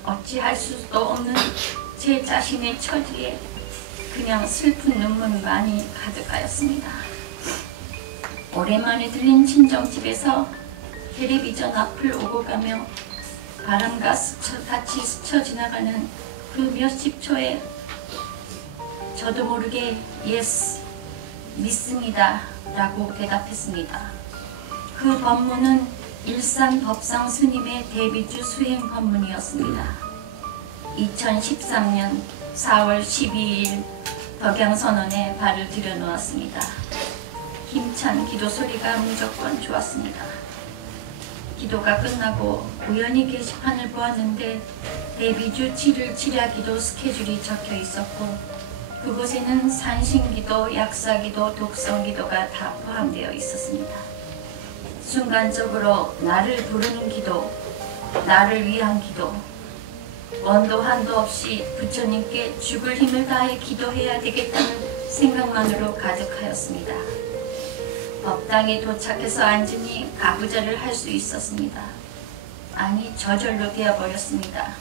어찌할 수도 없는 제 자신의 처지에 그냥 슬픈 눈물만이 가득하였습니다. 오랜만에 들린 친정집에서 텔레비전 앞을 오고 가며 바람과 같이 스쳐 지나가는 그 몇십 초에 저도 모르게 예스, 믿습니다 라고 대답했습니다. 그 법문은 일산 법상 스님의 데뷔주 수행 법문이었습니다. 2013년 4월 12일 덕양선언에 발을 들여놓았습니다. 힘찬 기도 소리가 무조건 좋았습니다. 기도가 끝나고 우연히 게시판을 보았는데 데뷔주 7일 치랴기도 스케줄이 적혀 있었고 그곳에는 산신기도, 약사기도, 독성기도가 다 포함되어 있었습니다. 순간적으로 나를 부르는 기도, 나를 위한 기도, 원도 한도 없이 부처님께 죽을 힘을 다해 기도해야 되겠다는 생각만으로 가득하였습니다. 법당에 도착해서 앉으니 가부좌를 할 수 있었습니다. 아니, 저절로 되어버렸습니다.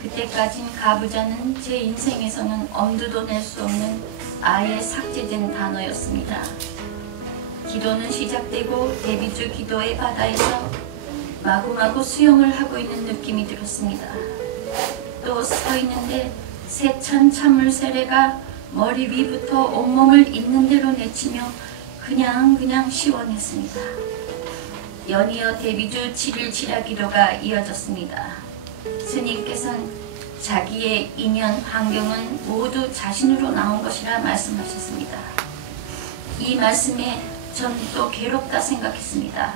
그때까진 가부좌는 제 인생에서는 엄두도 낼 수 없는 아예 삭제된 단어였습니다. 기도는 시작되고 데뷔주 기도의 바다에서 마구마구 수영을 하고 있는 느낌이 들었습니다. 또 서 있는데 세찬 찬물 세례가 머리 위부터 온몸을 있는 대로 내치며 그냥 시원했습니다. 연이어 데뷔주 7일 치랴기도가 이어졌습니다. 스님께서는 자기의 인연, 환경은 모두 자신으로 나온 것이라 말씀하셨습니다. 이 말씀에 전 또 괴롭다 생각했습니다.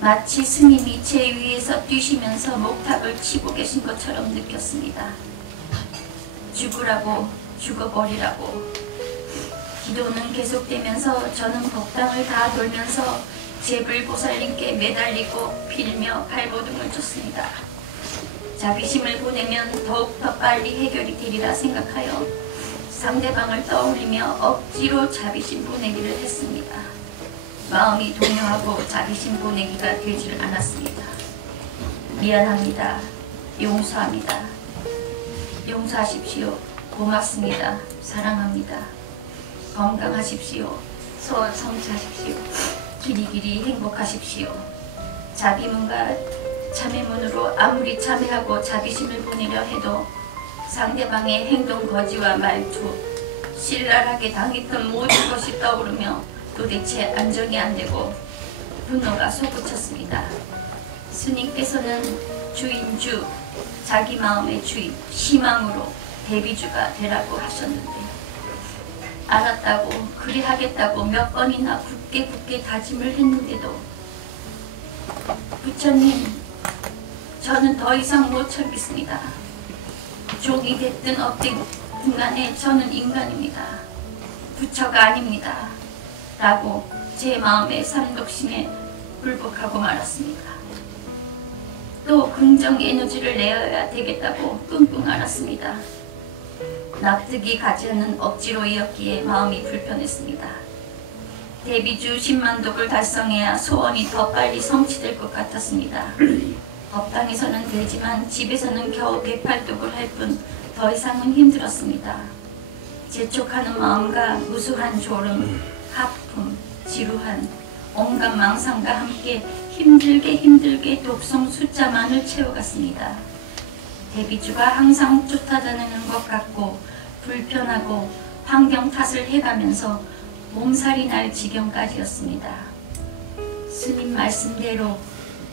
마치 스님이 제 위에서 뛰시면서 목탁을 치고 계신 것처럼 느꼈습니다. 죽으라고, 죽어버리라고. 기도는 계속되면서 저는 법당을 다 돌면서 제불보살님께 매달리고 빌며 발버둥을 쳤습니다. 자비심을 보내면 더욱더 빨리 해결이 되리라 생각하여 상대방을 떠올리며 억지로 자비심 보내기를 했습니다. 마음이 동요하고 자비심 보내기가 되질 않았습니다. 미안합니다. 용서합니다. 용서하십시오. 고맙습니다. 사랑합니다. 건강하십시오. 소원 성취하십시오. 길이길이 행복하십시오. 자비문과 참회문으로 아무리 참회하고 자비심을 보내려 해도 상대방의 행동 거지와 말투, 신랄하게 당했던 모든 것이 떠오르며 도대체 안정이 안 되고 분노가 솟구쳤습니다. 스님께서는 주인주, 자기 마음의 주인, 희망으로 대비주가 되라고 하셨는데 알았다고 그리 하겠다고 몇 번이나 굳게 다짐을 했는데도 부처님, 저는 더 이상 못 참겠습니다. 종이 됐든 업든 간에 저는 인간입니다. 부처가 아닙니다. 라고 제 마음의 삼독심에 굴복하고 말았습니다. 또 긍정 에너지를 내어야 되겠다고 끙끙 앓았습니다. 납득이 가지 않는 억지로이었기에 마음이 불편했습니다. 대비주 10만독을 달성해야 소원이 더 빨리 성취될 것 같았습니다. 법당에서는 되지만 집에서는 겨우 108독을 할 뿐 더 이상은 힘들었습니다. 재촉하는 마음과 무수한 졸음, 하품, 지루한, 온갖 망상과 함께 힘들게 독성 숫자만을 채워갔습니다. 대비주가 항상 쫓아다니는 것 같고 불편하고 환경 탓을 해가면서 몸살이 날 지경까지였습니다. 스님 말씀대로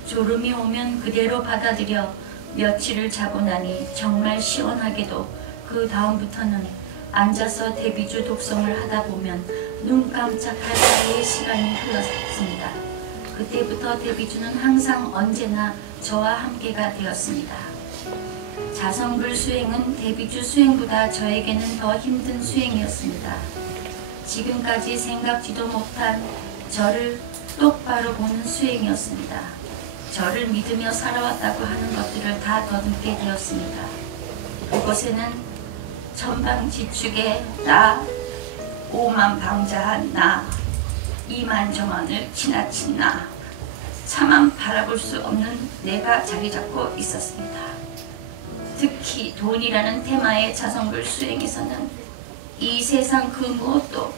졸음이 오면 그대로 받아들여 며칠을 자고 나니 정말 시원하게도 그 다음부터는 앉아서 대비주 독성을 하다 보면 눈 깜짝할 사이에 시간이 흘렀습니다. 그때부터 대비주는 항상 언제나 저와 함께가 되었습니다. 자성불 수행은 대비주 수행보다 저에게는 더 힘든 수행이었습니다. 지금까지 생각지도 못한 저를 똑바로 보는 수행이었습니다. 저를 믿으며 살아왔다고 하는 것들을 다 더듬게 되었습니다. 그곳에는 천방지축의 나, 오만방자한 나, 이만저만을 지나친 나, 차만 바라볼 수 없는 내가 자리 잡고 있었습니다. 특히 돈이라는 테마의 자성불 수행에서는 이 세상 그 무엇도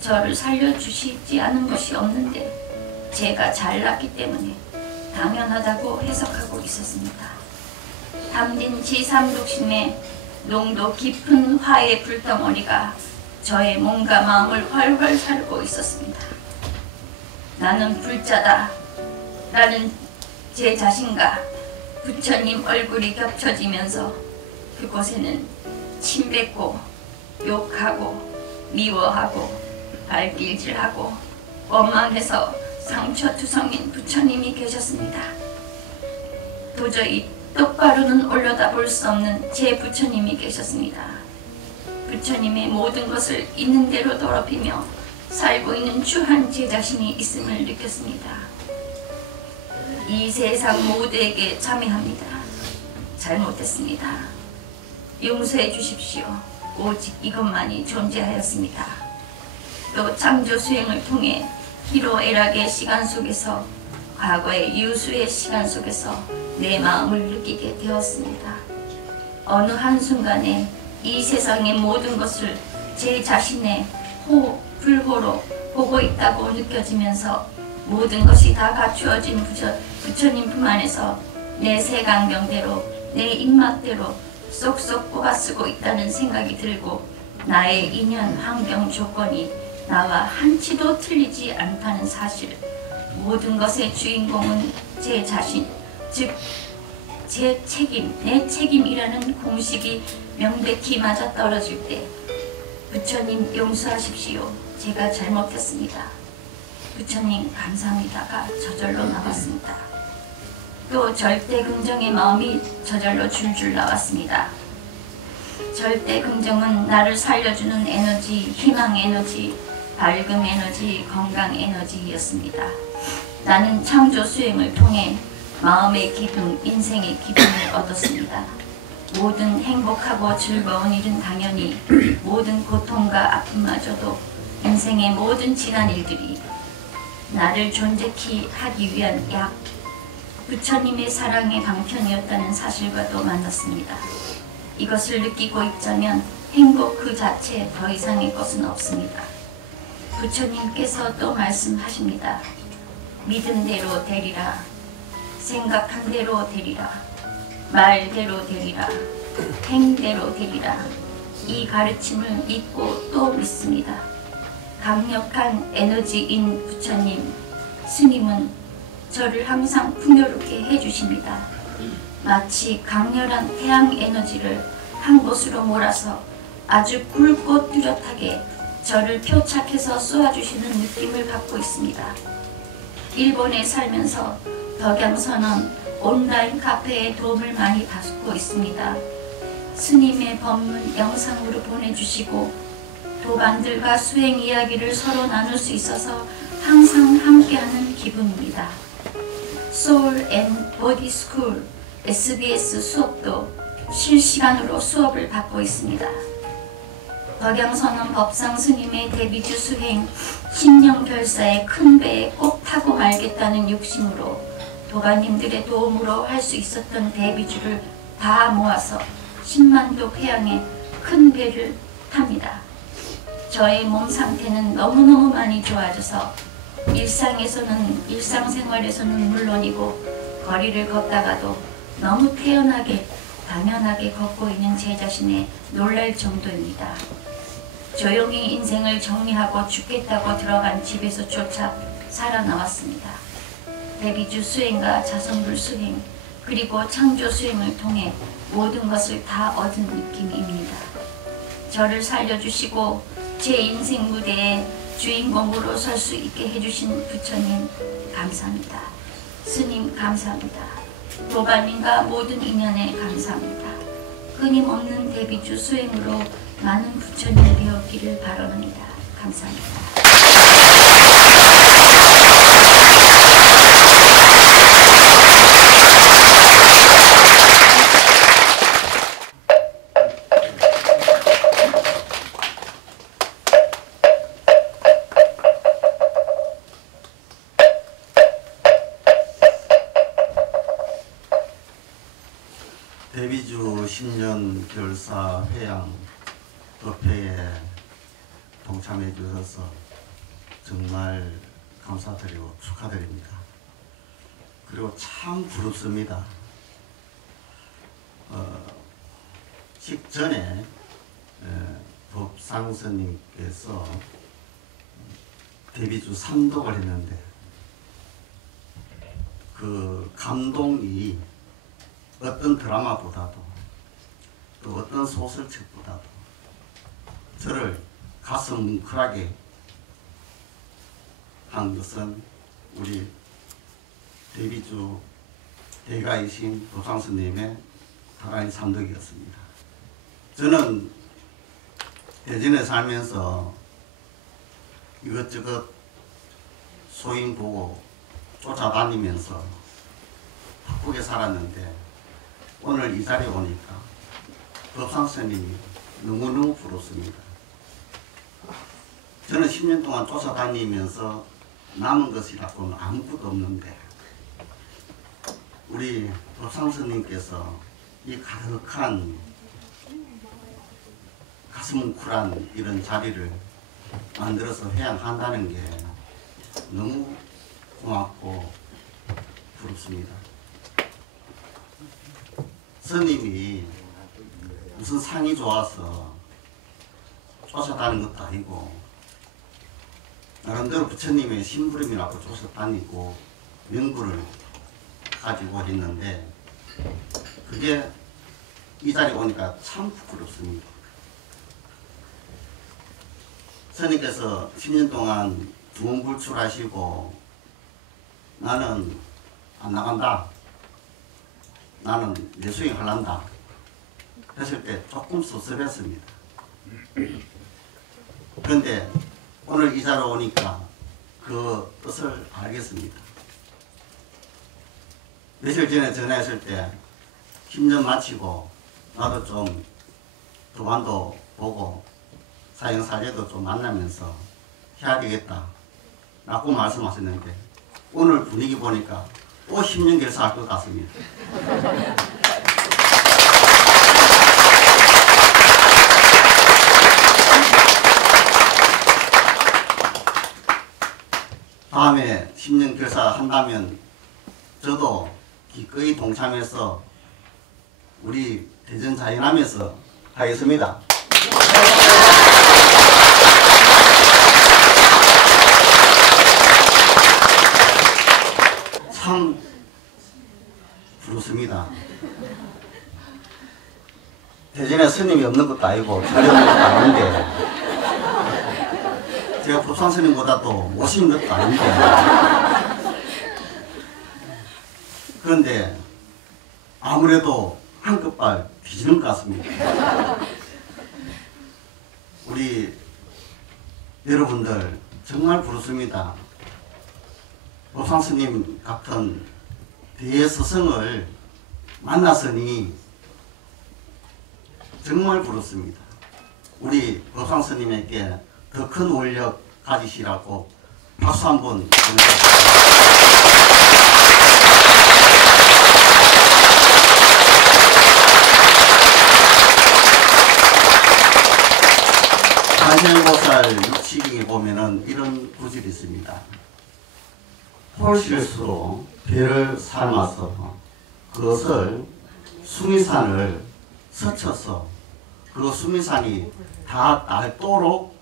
저를 살려주시지 않은 것이 없는데 제가 잘났기 때문에 당연하다고 해석하고 있었습니다. 담긴 지3독심의 농도 깊은 화의 불덩어리가 저의 몸과 마음을 활활 사르고 있었습니다. 나는 불자다 라는 제 자신과 부처님 얼굴이 겹쳐지면서 그곳에는 침뱉고 욕하고 미워하고 발길질하고 원망해서 상처투성인 부처님이 계셨습니다. 도저히 똑바로는 올려다볼 수 없는 제 부처님이 계셨습니다. 부처님의 모든 것을 있는 대로 더럽히며 살고 있는 추한 제 자신이 있음을 느꼈습니다. 이 세상 모두에게 참회합니다. 잘못했습니다. 용서해 주십시오. 오직 이것만이 존재하였습니다. 또 창조 수행을 통해 희로애락의 시간 속에서 과거의 유수의 시간 속에서 내 마음을 느끼게 되었습니다. 어느 한순간에 이 세상의 모든 것을 제 자신의 불호로 보고 있다고 느껴지면서 모든 것이 다 갖추어진 부처님 품 안에서 내 색안경대로 내 입맛대로 쏙쏙 뽑아 쓰고 있다는 생각이 들고 나의 인연, 환경, 조건이 나와 한치도 틀리지 않다는 사실, 모든 것의 주인공은 제 자신, 즉 제 책임, 내 책임이라는 공식이 명백히 맞아떨어질 때 부처님 용서하십시오. 제가 잘못했습니다. 부처님 감사합니다가 저절로 나왔습니다. 또 절대 긍정의 마음이 저절로 줄줄 나왔습니다. 절대 긍정은 나를 살려주는 에너지, 희망 에너지, 밝음 에너지, 건강 에너지였습니다. 나는 창조 수행을 통해 마음의 기쁨, 인생의 기쁨을 얻었습니다. 모든 행복하고 즐거운 일은 당연히 모든 고통과 아픔마저도 인생의 모든 지난 일들이 나를 존재케 하기 위한 부처님의 사랑의 방편이었다는 사실과도 만났습니다. 이것을 느끼고 있자면 행복 그 자체 더 이상의 것은 없습니다. 부처님께서 또 말씀하십니다. 믿음대로 되리라. 생각한 대로 되리라. 말대로 되리라. 행대로 되리라. 이 가르침을 믿고 또 믿습니다. 강력한 에너지인 부처님, 스님은 저를 항상 풍요롭게 해주십니다. 마치 강렬한 태양 에너지를 한 곳으로 몰아서 아주 굵고 뚜렷하게 저를 표착해서 쏘아주시는 느낌을 받고 있습니다. 일본에 살면서 덕양선언 온라인 카페의 도움을 많이 받고 있습니다. 스님의 법문 영상으로 보내주시고 도반들과 수행 이야기를 서로 나눌 수 있어서 항상 함께하는 기분입니다. 소울 앤 보디 스쿨 SBS 수업도 실시간으로 수업을 받고 있습니다. 덕양선언 법상 스님의 데뷔주 수행 신령결사의 큰 배에 꼭 타고 말겠다는 욕심으로 도반님들의 도움으로 할 수 있었던 데뷔주를 다 모아서 10만도 해양에 큰 배를 탑니다. 저의 몸 상태는 너무너무 많이 좋아져서 일상생활에서는 물론이고 거리를 걷다가도 너무 태연하게 당연하게 걷고 있는 제 자신에 놀랄 정도입니다. 조용히 인생을 정리하고 죽겠다고 들어간 집에서조차 살아나왔습니다. 데뷔주 수행과 자성불 수행 그리고 창조 수행을 통해 모든 것을 다 얻은 느낌입니다. 저를 살려주시고 제 인생 무대에 주인공으로 설 수 있게 해주신 부처님 감사합니다. 스님 감사합니다. 도반님과 모든 인연에 감사합니다. 끊임없는 데뷔주 수행으로 많은 부처님 배웠기를 바랍니다. 감사합니다. 데뷔주 10년 결사 회양 법회에 동참해 주셔서 정말 감사드리고 축하드립니다. 그리고 참 부럽습니다. 직전에 법상스님께서 데뷔주 3독을 했는데 그 감동이 어떤 드라마보다도 또 어떤 소설책보다도 저를 가슴 뭉클하게 한 것은 우리 데뷔주 대가이신 법상스님의 다라이 삼덕이었습니다. 저는 대전에 살면서 이것저것 소인 보고 쫓아다니면서 바쁘게 살았는데 오늘 이 자리에 오니까 법상스님이 너무너무 부럽습니다. 저는 10년 동안 쫓아다니면서 남은 것이라고는 아무것도 없는데 우리 법상스님께서 이 가득한 가슴 뭉클한 이런 자리를 만들어서 회양한다는 게 너무 고맙고 부럽습니다. 스님이 무슨 상이 좋아서 쫓아다니는 것도 아니고 나름대로 부처님의 심부름이라고 쫓아다니고 명부를 가지고 했는데 그게 이 자리에 오니까 참 부끄럽습니다. 스님께서 10년 동안 두문불출하시고 나는 안 나간다, 나는 내 수행 하란다 했을 때 조금 섭섭했습니다. 그런데 오늘 이 자리에 오니까 그 뜻을 알겠습니다. 며칠 전에 전화했을 때 10년 마치고 나도 좀 도반도 보고 사형사제도 좀 만나면서 해야 되겠다 라고 말씀하셨는데 오늘 분위기 보니까 또 10년 결사할 것 같습니다. 다음에 10년 결사 한다면 저도 기꺼이 동참해서 우리 대전 자연함에서 하겠습니다. 참 부럽습니다. 대전에 스님이 없는 것도 아니고 자리 없는 것도 아닌데 제가 법상 스님보다도 못신 것도 아닌데 그런데 아무래도 한 끝발 뒤지는 것 같습니다. 우리 여러분들 정말 부럽습니다. 법상 스님 같은 대스승을 만났으니 정말 부럽습니다. 우리 법상 스님에게 더 큰 원력 가지시라고 박수 한번 보내드립니다. 관세음보살 육치경에 보면은 이런 구절이 있습니다. 홀실수로 배를 삶아서 그것을 수미산을 스쳐서 그 수미산이 다 닳도록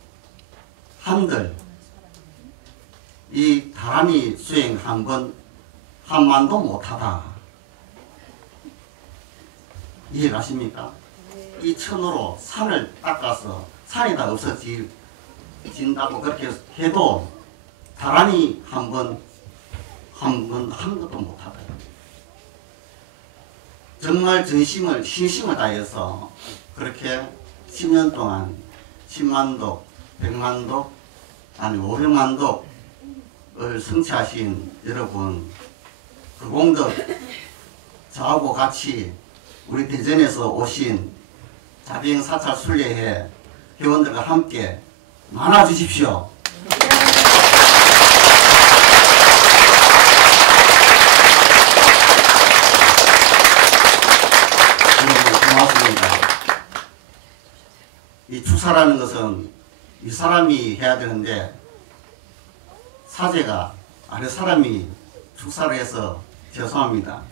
한들 이 다람이 수행 한 만도 못하다. 이해가십니까? 이 천으로 산을 닦아서 산이 다 없어진다고 그렇게 해도 다람이 한 것도 못하다. 정말 신심을 다해서 그렇게 10년 동안 10만독, 100만독, 아니 500만독을 성취하신 여러분, 그 공덕 저하고 같이 우리 대전에서 오신 자비행 사찰 순례회 회원들과 함께 나눠주십시오. 고맙습니다. 이 축사라는 것은 이 사람이 해야 되는데 사제가 아래 사람이 축사를 해서 죄송합니다.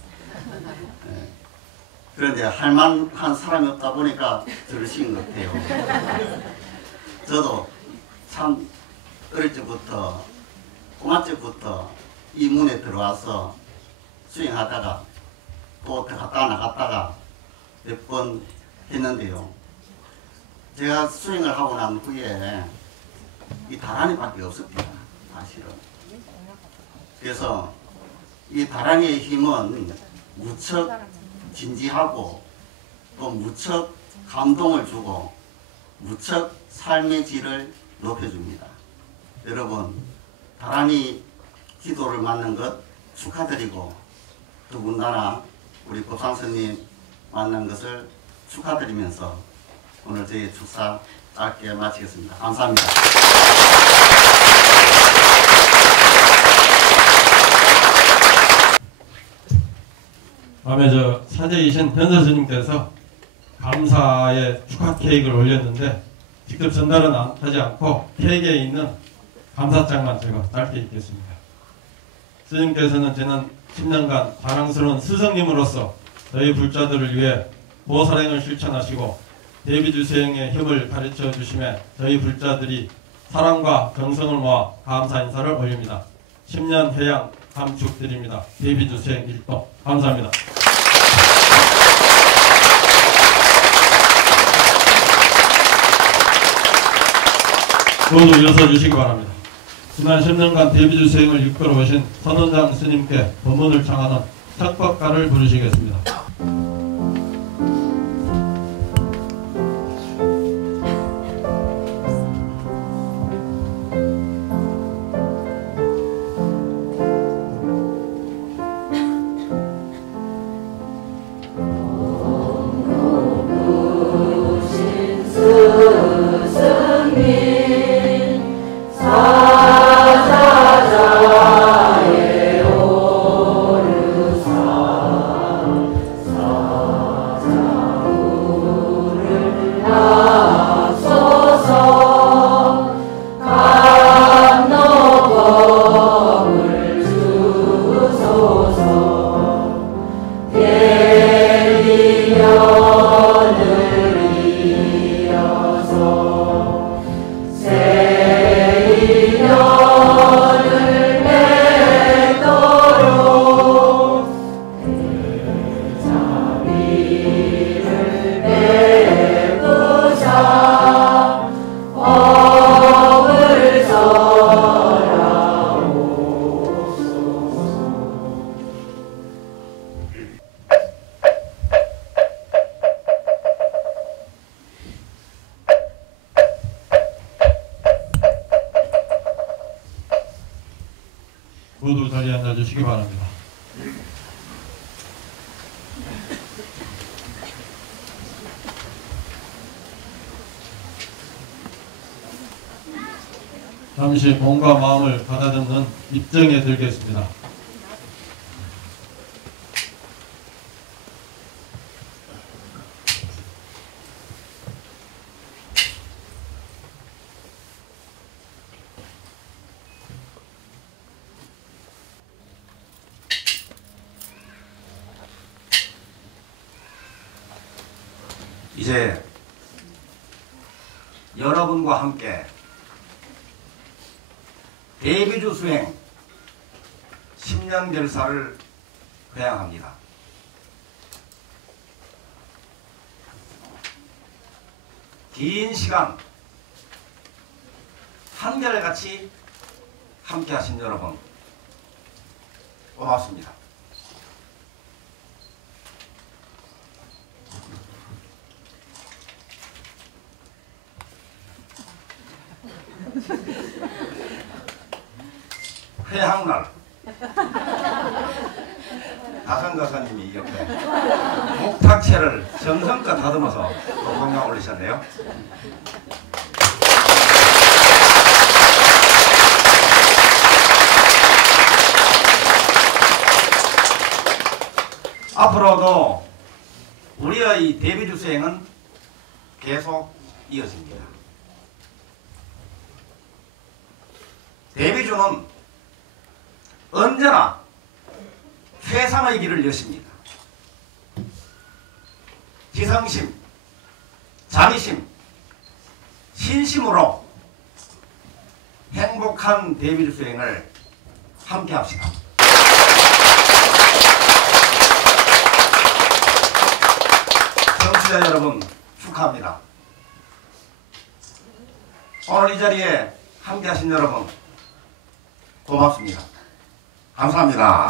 그런데 할만한 사람이 없다 보니까 저러신 것 같아요. 저도 참 어릴 적부터 꼬마 때부터 이 문에 들어와서 수행하다가 또 들어갔다 나갔다가 몇 번 했는데요. 제가 수행을 하고 난 후에 이 다란이밖에 없습니다. 사실은. 그래서 이 다란이의 힘은 무척 진지하고 또 무척 감동을 주고 무척 삶의 질을 높여줍니다. 여러분, 다란이 기도를 만난 것 축하드리고 더군다나 우리 법상스님 만난 것을 축하드리면서 오늘 저희 축사 짧게 마치겠습니다. 감사합니다. 다음에 사제이신 현서 스님께서 감사의 축하 케이크를 올렸는데 직접 전달은 하지 않고 케이크에 있는 감사장만 제가 짧게 읽겠습니다. 스님께서는 지난 10년간 자랑스러운 스승님으로서 저희 불자들을 위해 보살행을 실천하시고 대비주수행의 힘을 가르쳐 주심에 저희 불자들이 사랑과 정성을 모아 감사 인사를 올립니다. 10년 회양 감축드립니다. 대비주수행 1도 감사합니다. 모두 일어서 주시기 바랍니다. 지난 10년간 대비주수행을 이끌어 오신 선원장 스님께 법문을 청하는 척법가를 부르시겠습니다. 주시기 바랍니다. 잠시 몸과 마음을 가다듬는 입정에 들겠습니다. 이제 여러분과 함께 대비주 수행 10년 결사를 회항합니다. 긴 시간 한결같이 함께 하신 여러분 고맙습니다. 회항날 다선가사님이 이렇게 목탁채를 정성껏 다듬어서 공양 올리셨네요. 앞으로도 우리의 대비주 수행은 계속 이어집니다. 대비주는 언제나 최상의 길을 여십니다. 지성심, 자비심, 신심으로 행복한 대비주 수행을 함께 합시다. 청취자 여러분 축하합니다. 오늘 이 자리에 함께 하신 여러분 고맙습니다. 감사합니다.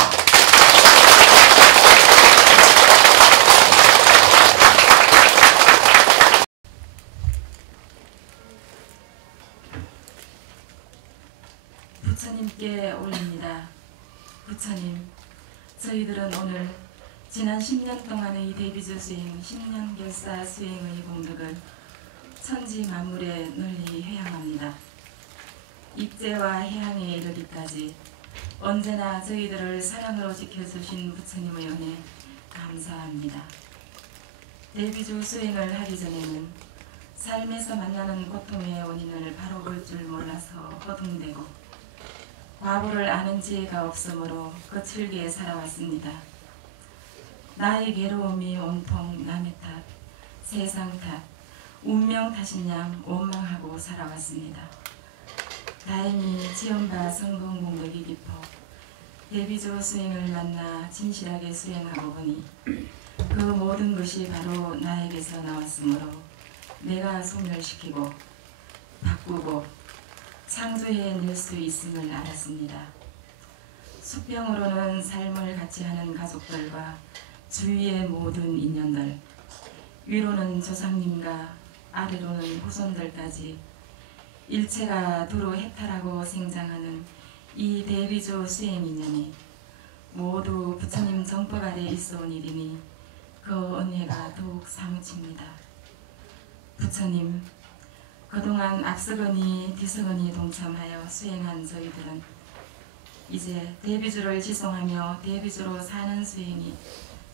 부처님께 올립니다. 부처님, 저희들은 오늘 지난 10년 동안의 대비주 수행, 10년 결사 수행의 공덕을 천지 만물에 널리 회항합니다. 입제와 해항에 이르기까지 언제나 저희들을 사랑으로 지켜주신 부처님의 은혜 감사합니다. 대비주 수행을 하기 전에는 삶에서 만나는 고통의 원인을 바로 볼 줄 몰라서 허둥대고 과보를 아는 지혜가 없으므로 거칠게 살아왔습니다. 나의 괴로움이 온통 남의 탓, 세상 탓, 운명 탓인 양 원망하고 살아왔습니다. 다행히 지연바 성공 공덕이 깊어 대비주 수행을 만나 진실하게 수행하고 보니 그 모든 것이 바로 나에게서 나왔으므로 내가 소멸시키고 바꾸고 창조해낼 수 있음을 알았습니다. 수평으로는 삶을 같이 하는 가족들과 주위의 모든 인연들, 위로는 조상님과 아래로는 후손들까지 일체가 두루 해탈하고 생장하는 이 대비주 수행 인연이 모두 부처님 정법 아래 있어온 일이니 그 은혜가 더욱 사무칩니다. 부처님, 그동안 앞서거니 뒤서거니 동참하여 수행한 저희들은 이제 대비주를 지송하며 대비주로 사는 수행이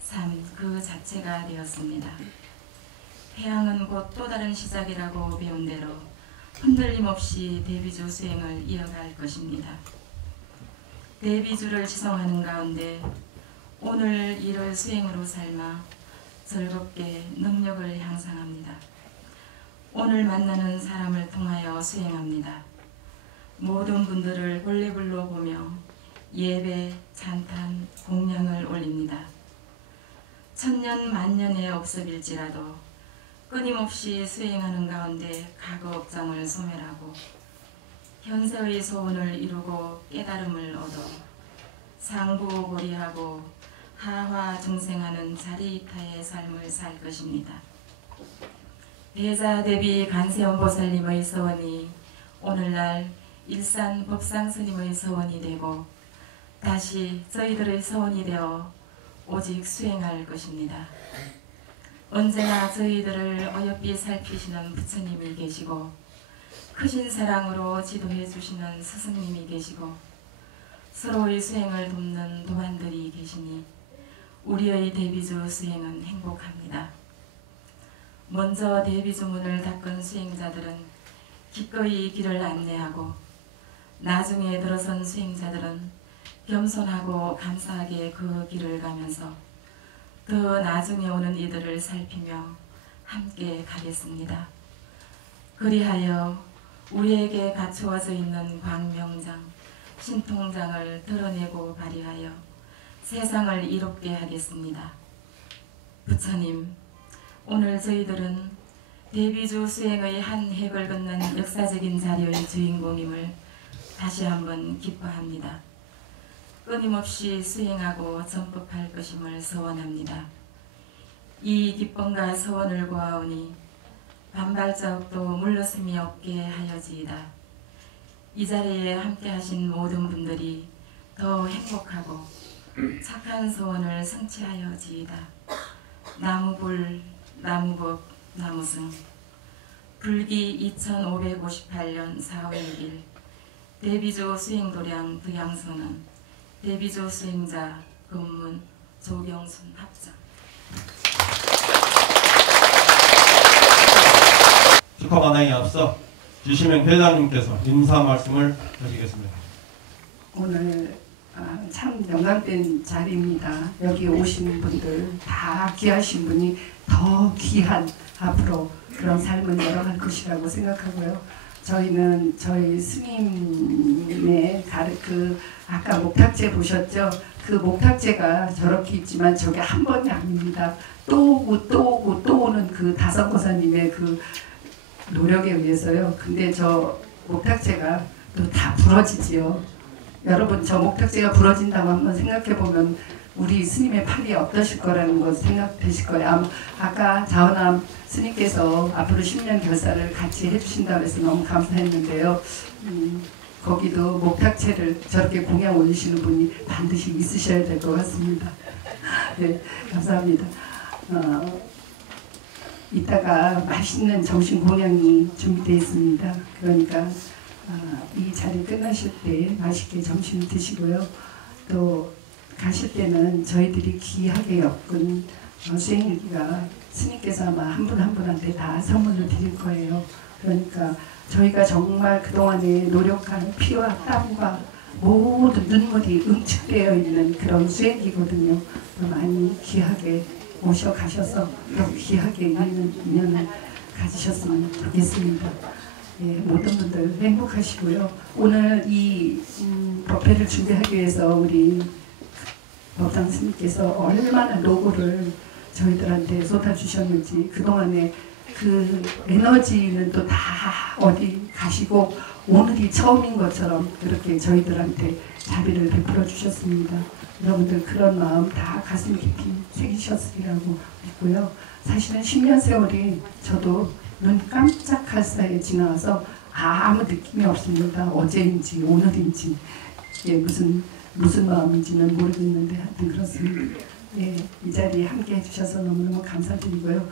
삶 그 자체가 되었습니다. 회항은 곧 또 다른 시작이라고 배운 대로 흔들림 없이 대비주 수행을 이어갈 것입니다. 대비주를 지송하는 가운데 오늘 이를 수행으로 삶아 즐겁게 능력을 향상합니다. 오늘 만나는 사람을 통하여 수행합니다. 모든 분들을 본래불로 보며 예배, 찬탄, 공양을 올립니다. 천년 만년의 업습일지라도 끊임없이 수행하는 가운데 가거업장을 소멸하고 현세의 소원을 이루고 깨달음을 얻어 상부고리하고 하화 중생하는 자리이타의 삶을 살 것입니다. 대자 대비 간세음 보살님의 서원이 오늘날 일산 법상 스님의 서원이 되고 다시 저희들의 서원이 되어 오직 수행할 것입니다. 언제나 저희들을 어여삐 살피시는 부처님이 계시고 크신 사랑으로 지도해 주시는 스승님이 계시고 서로의 수행을 돕는 도반들이 계시니 우리의 대비주 수행은 행복합니다. 먼저 대비주 문을 닦은 수행자들은 기꺼이 길을 안내하고 나중에 들어선 수행자들은 겸손하고 감사하게 그 길을 가면서 더 나중에 오는 이들을 살피며 함께 가겠습니다. 그리하여 우리에게 갖추어져 있는 광명장, 신통장을 드러내고 발휘하여 세상을 이롭게 하겠습니다. 부처님, 오늘 저희들은 대비주 수행의 한 획을 긋는 역사적인 자료의 주인공임을 다시 한번 기뻐합니다. 끊임없이 수행하고 전법할 것임을 서원합니다. 이 기쁨과 서원을 고하오니 반발자국도 물러섬이 없게 하여지이다. 이 자리에 함께하신 모든 분들이 더 행복하고 착한 소원을 성취하여지이다. 나무불, 나무법, 나무승. 불기 2558년 4월 1일 대비조 수행도량 득양선언 대비조 수행자 금문 조경순 합장. 축하 반항에 앞서 지시명 회장님께서 인사 말씀을 하시겠습니다. 오늘 참 영광된 자리입니다. 여기 오신 분들 다 귀하신 분이 더 귀한 앞으로 그런 삶을 열어갈 것이라고 생각하고요. 저희는 저희 스님의 아까 목탁제 보셨죠? 그 목탁제가 저렇게 있지만 저게 한 번이 아닙니다. 또 오고 또 오고 또 오는 그 다성고사님의 그 노력에 의해서요. 근데 저 목탁제가 또 다 부러지지요. 여러분 저 목탁제가 부러진다고 한번 생각해보면 우리 스님의 팔이 어떠실 거라는 거 생각되실 거예요. 아까 자원암 스님께서 앞으로 10년 결사를 같이 해주신다고 해서 너무 감사했는데요. 거기도 목탁체를 저렇게 공양 올리시는 분이 반드시 있으셔야 될 것 같습니다. 네, 감사합니다. 이따가 맛있는 점심 공양이 준비되어 있습니다. 그러니까 이 자리 끝나실 때 맛있게 점심 드시고요. 또 가실 때는 저희들이 귀하게 엮은 수행일기가 스님께서 아마 한 분 한 분한테 다 선물을 드릴 거예요. 그러니까 저희가 정말 그동안에 노력한 피와 땀과 모든 눈물이 응축되어 있는 그런 수행기거든요. 많이 귀하게 오셔가셔서 더 귀하게 있는 인연을 가지셨으면 좋겠습니다. 예, 모든 분들 행복하시고요. 오늘 이 법회를 준비하기 위해서 우리 법당 스님께서 얼마나 노고를 저희들한테 쏟아주셨는지 그동안에 그 에너지는 또 다 어디 가시고 오늘이 처음인 것처럼 그렇게 저희들한테 자비를 베풀어 주셨습니다. 여러분들 그런 마음 다 가슴 깊이 새기셨으리라고 믿고요. 사실은 10년 세월이 저도 눈 깜짝할 사이에 지나와서 아무 느낌이 없습니다. 어제인지 오늘인지 이게 무슨 마음인지는 모르겠는데 하여튼 그렇습니다. 예, 이 자리에 함께 해주셔서 너무너무 감사드리고요.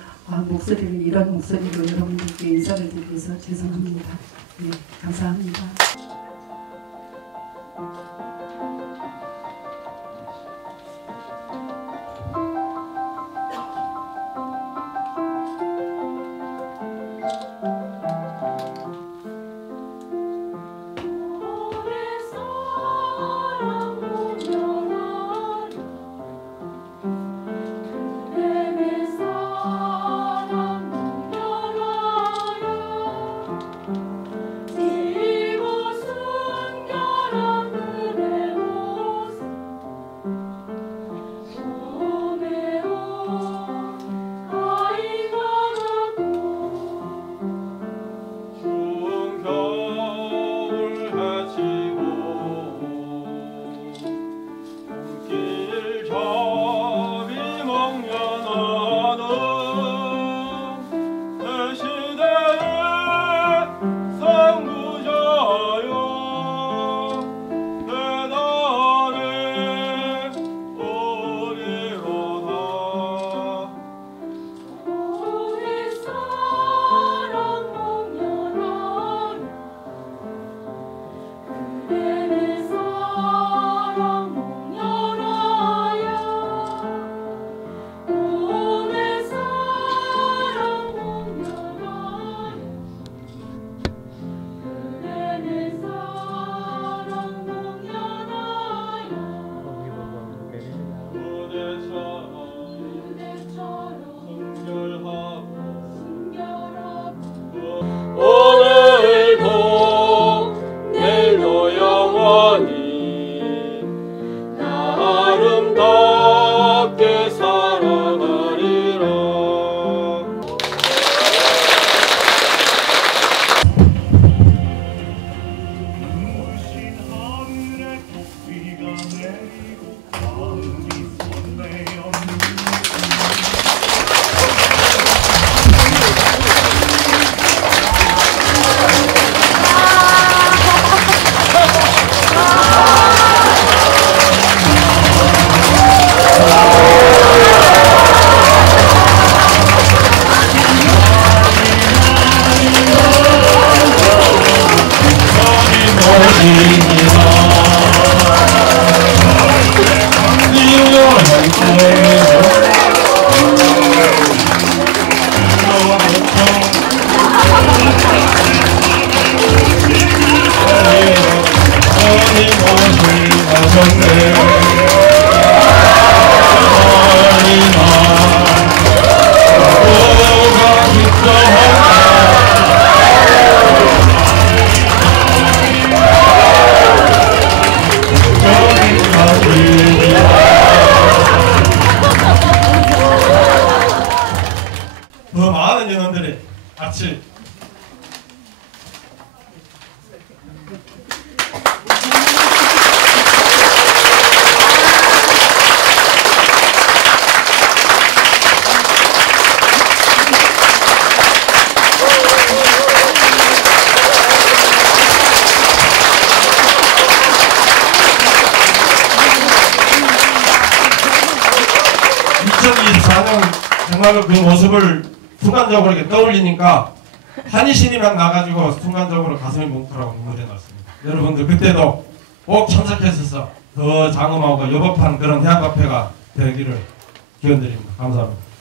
목소리를 이런 목소리로 여러분들께 인사를 드리면서 죄송합니다. 예, 감사합니다. 이곳 아름답게 살아가리라. 더 많은 연원들이 같이 정말로 그 모습을 순간적으로 이렇게 떠올리니까 한이신이 막 나가지고 순간적으로 가슴이 뭉클하고 눈물이 났습니다. 여러분들 그때도 꼭 참석했어서 더 장엄하고 여법한 그런 해안카페가 되기를 기원드립니다. 감사합니다.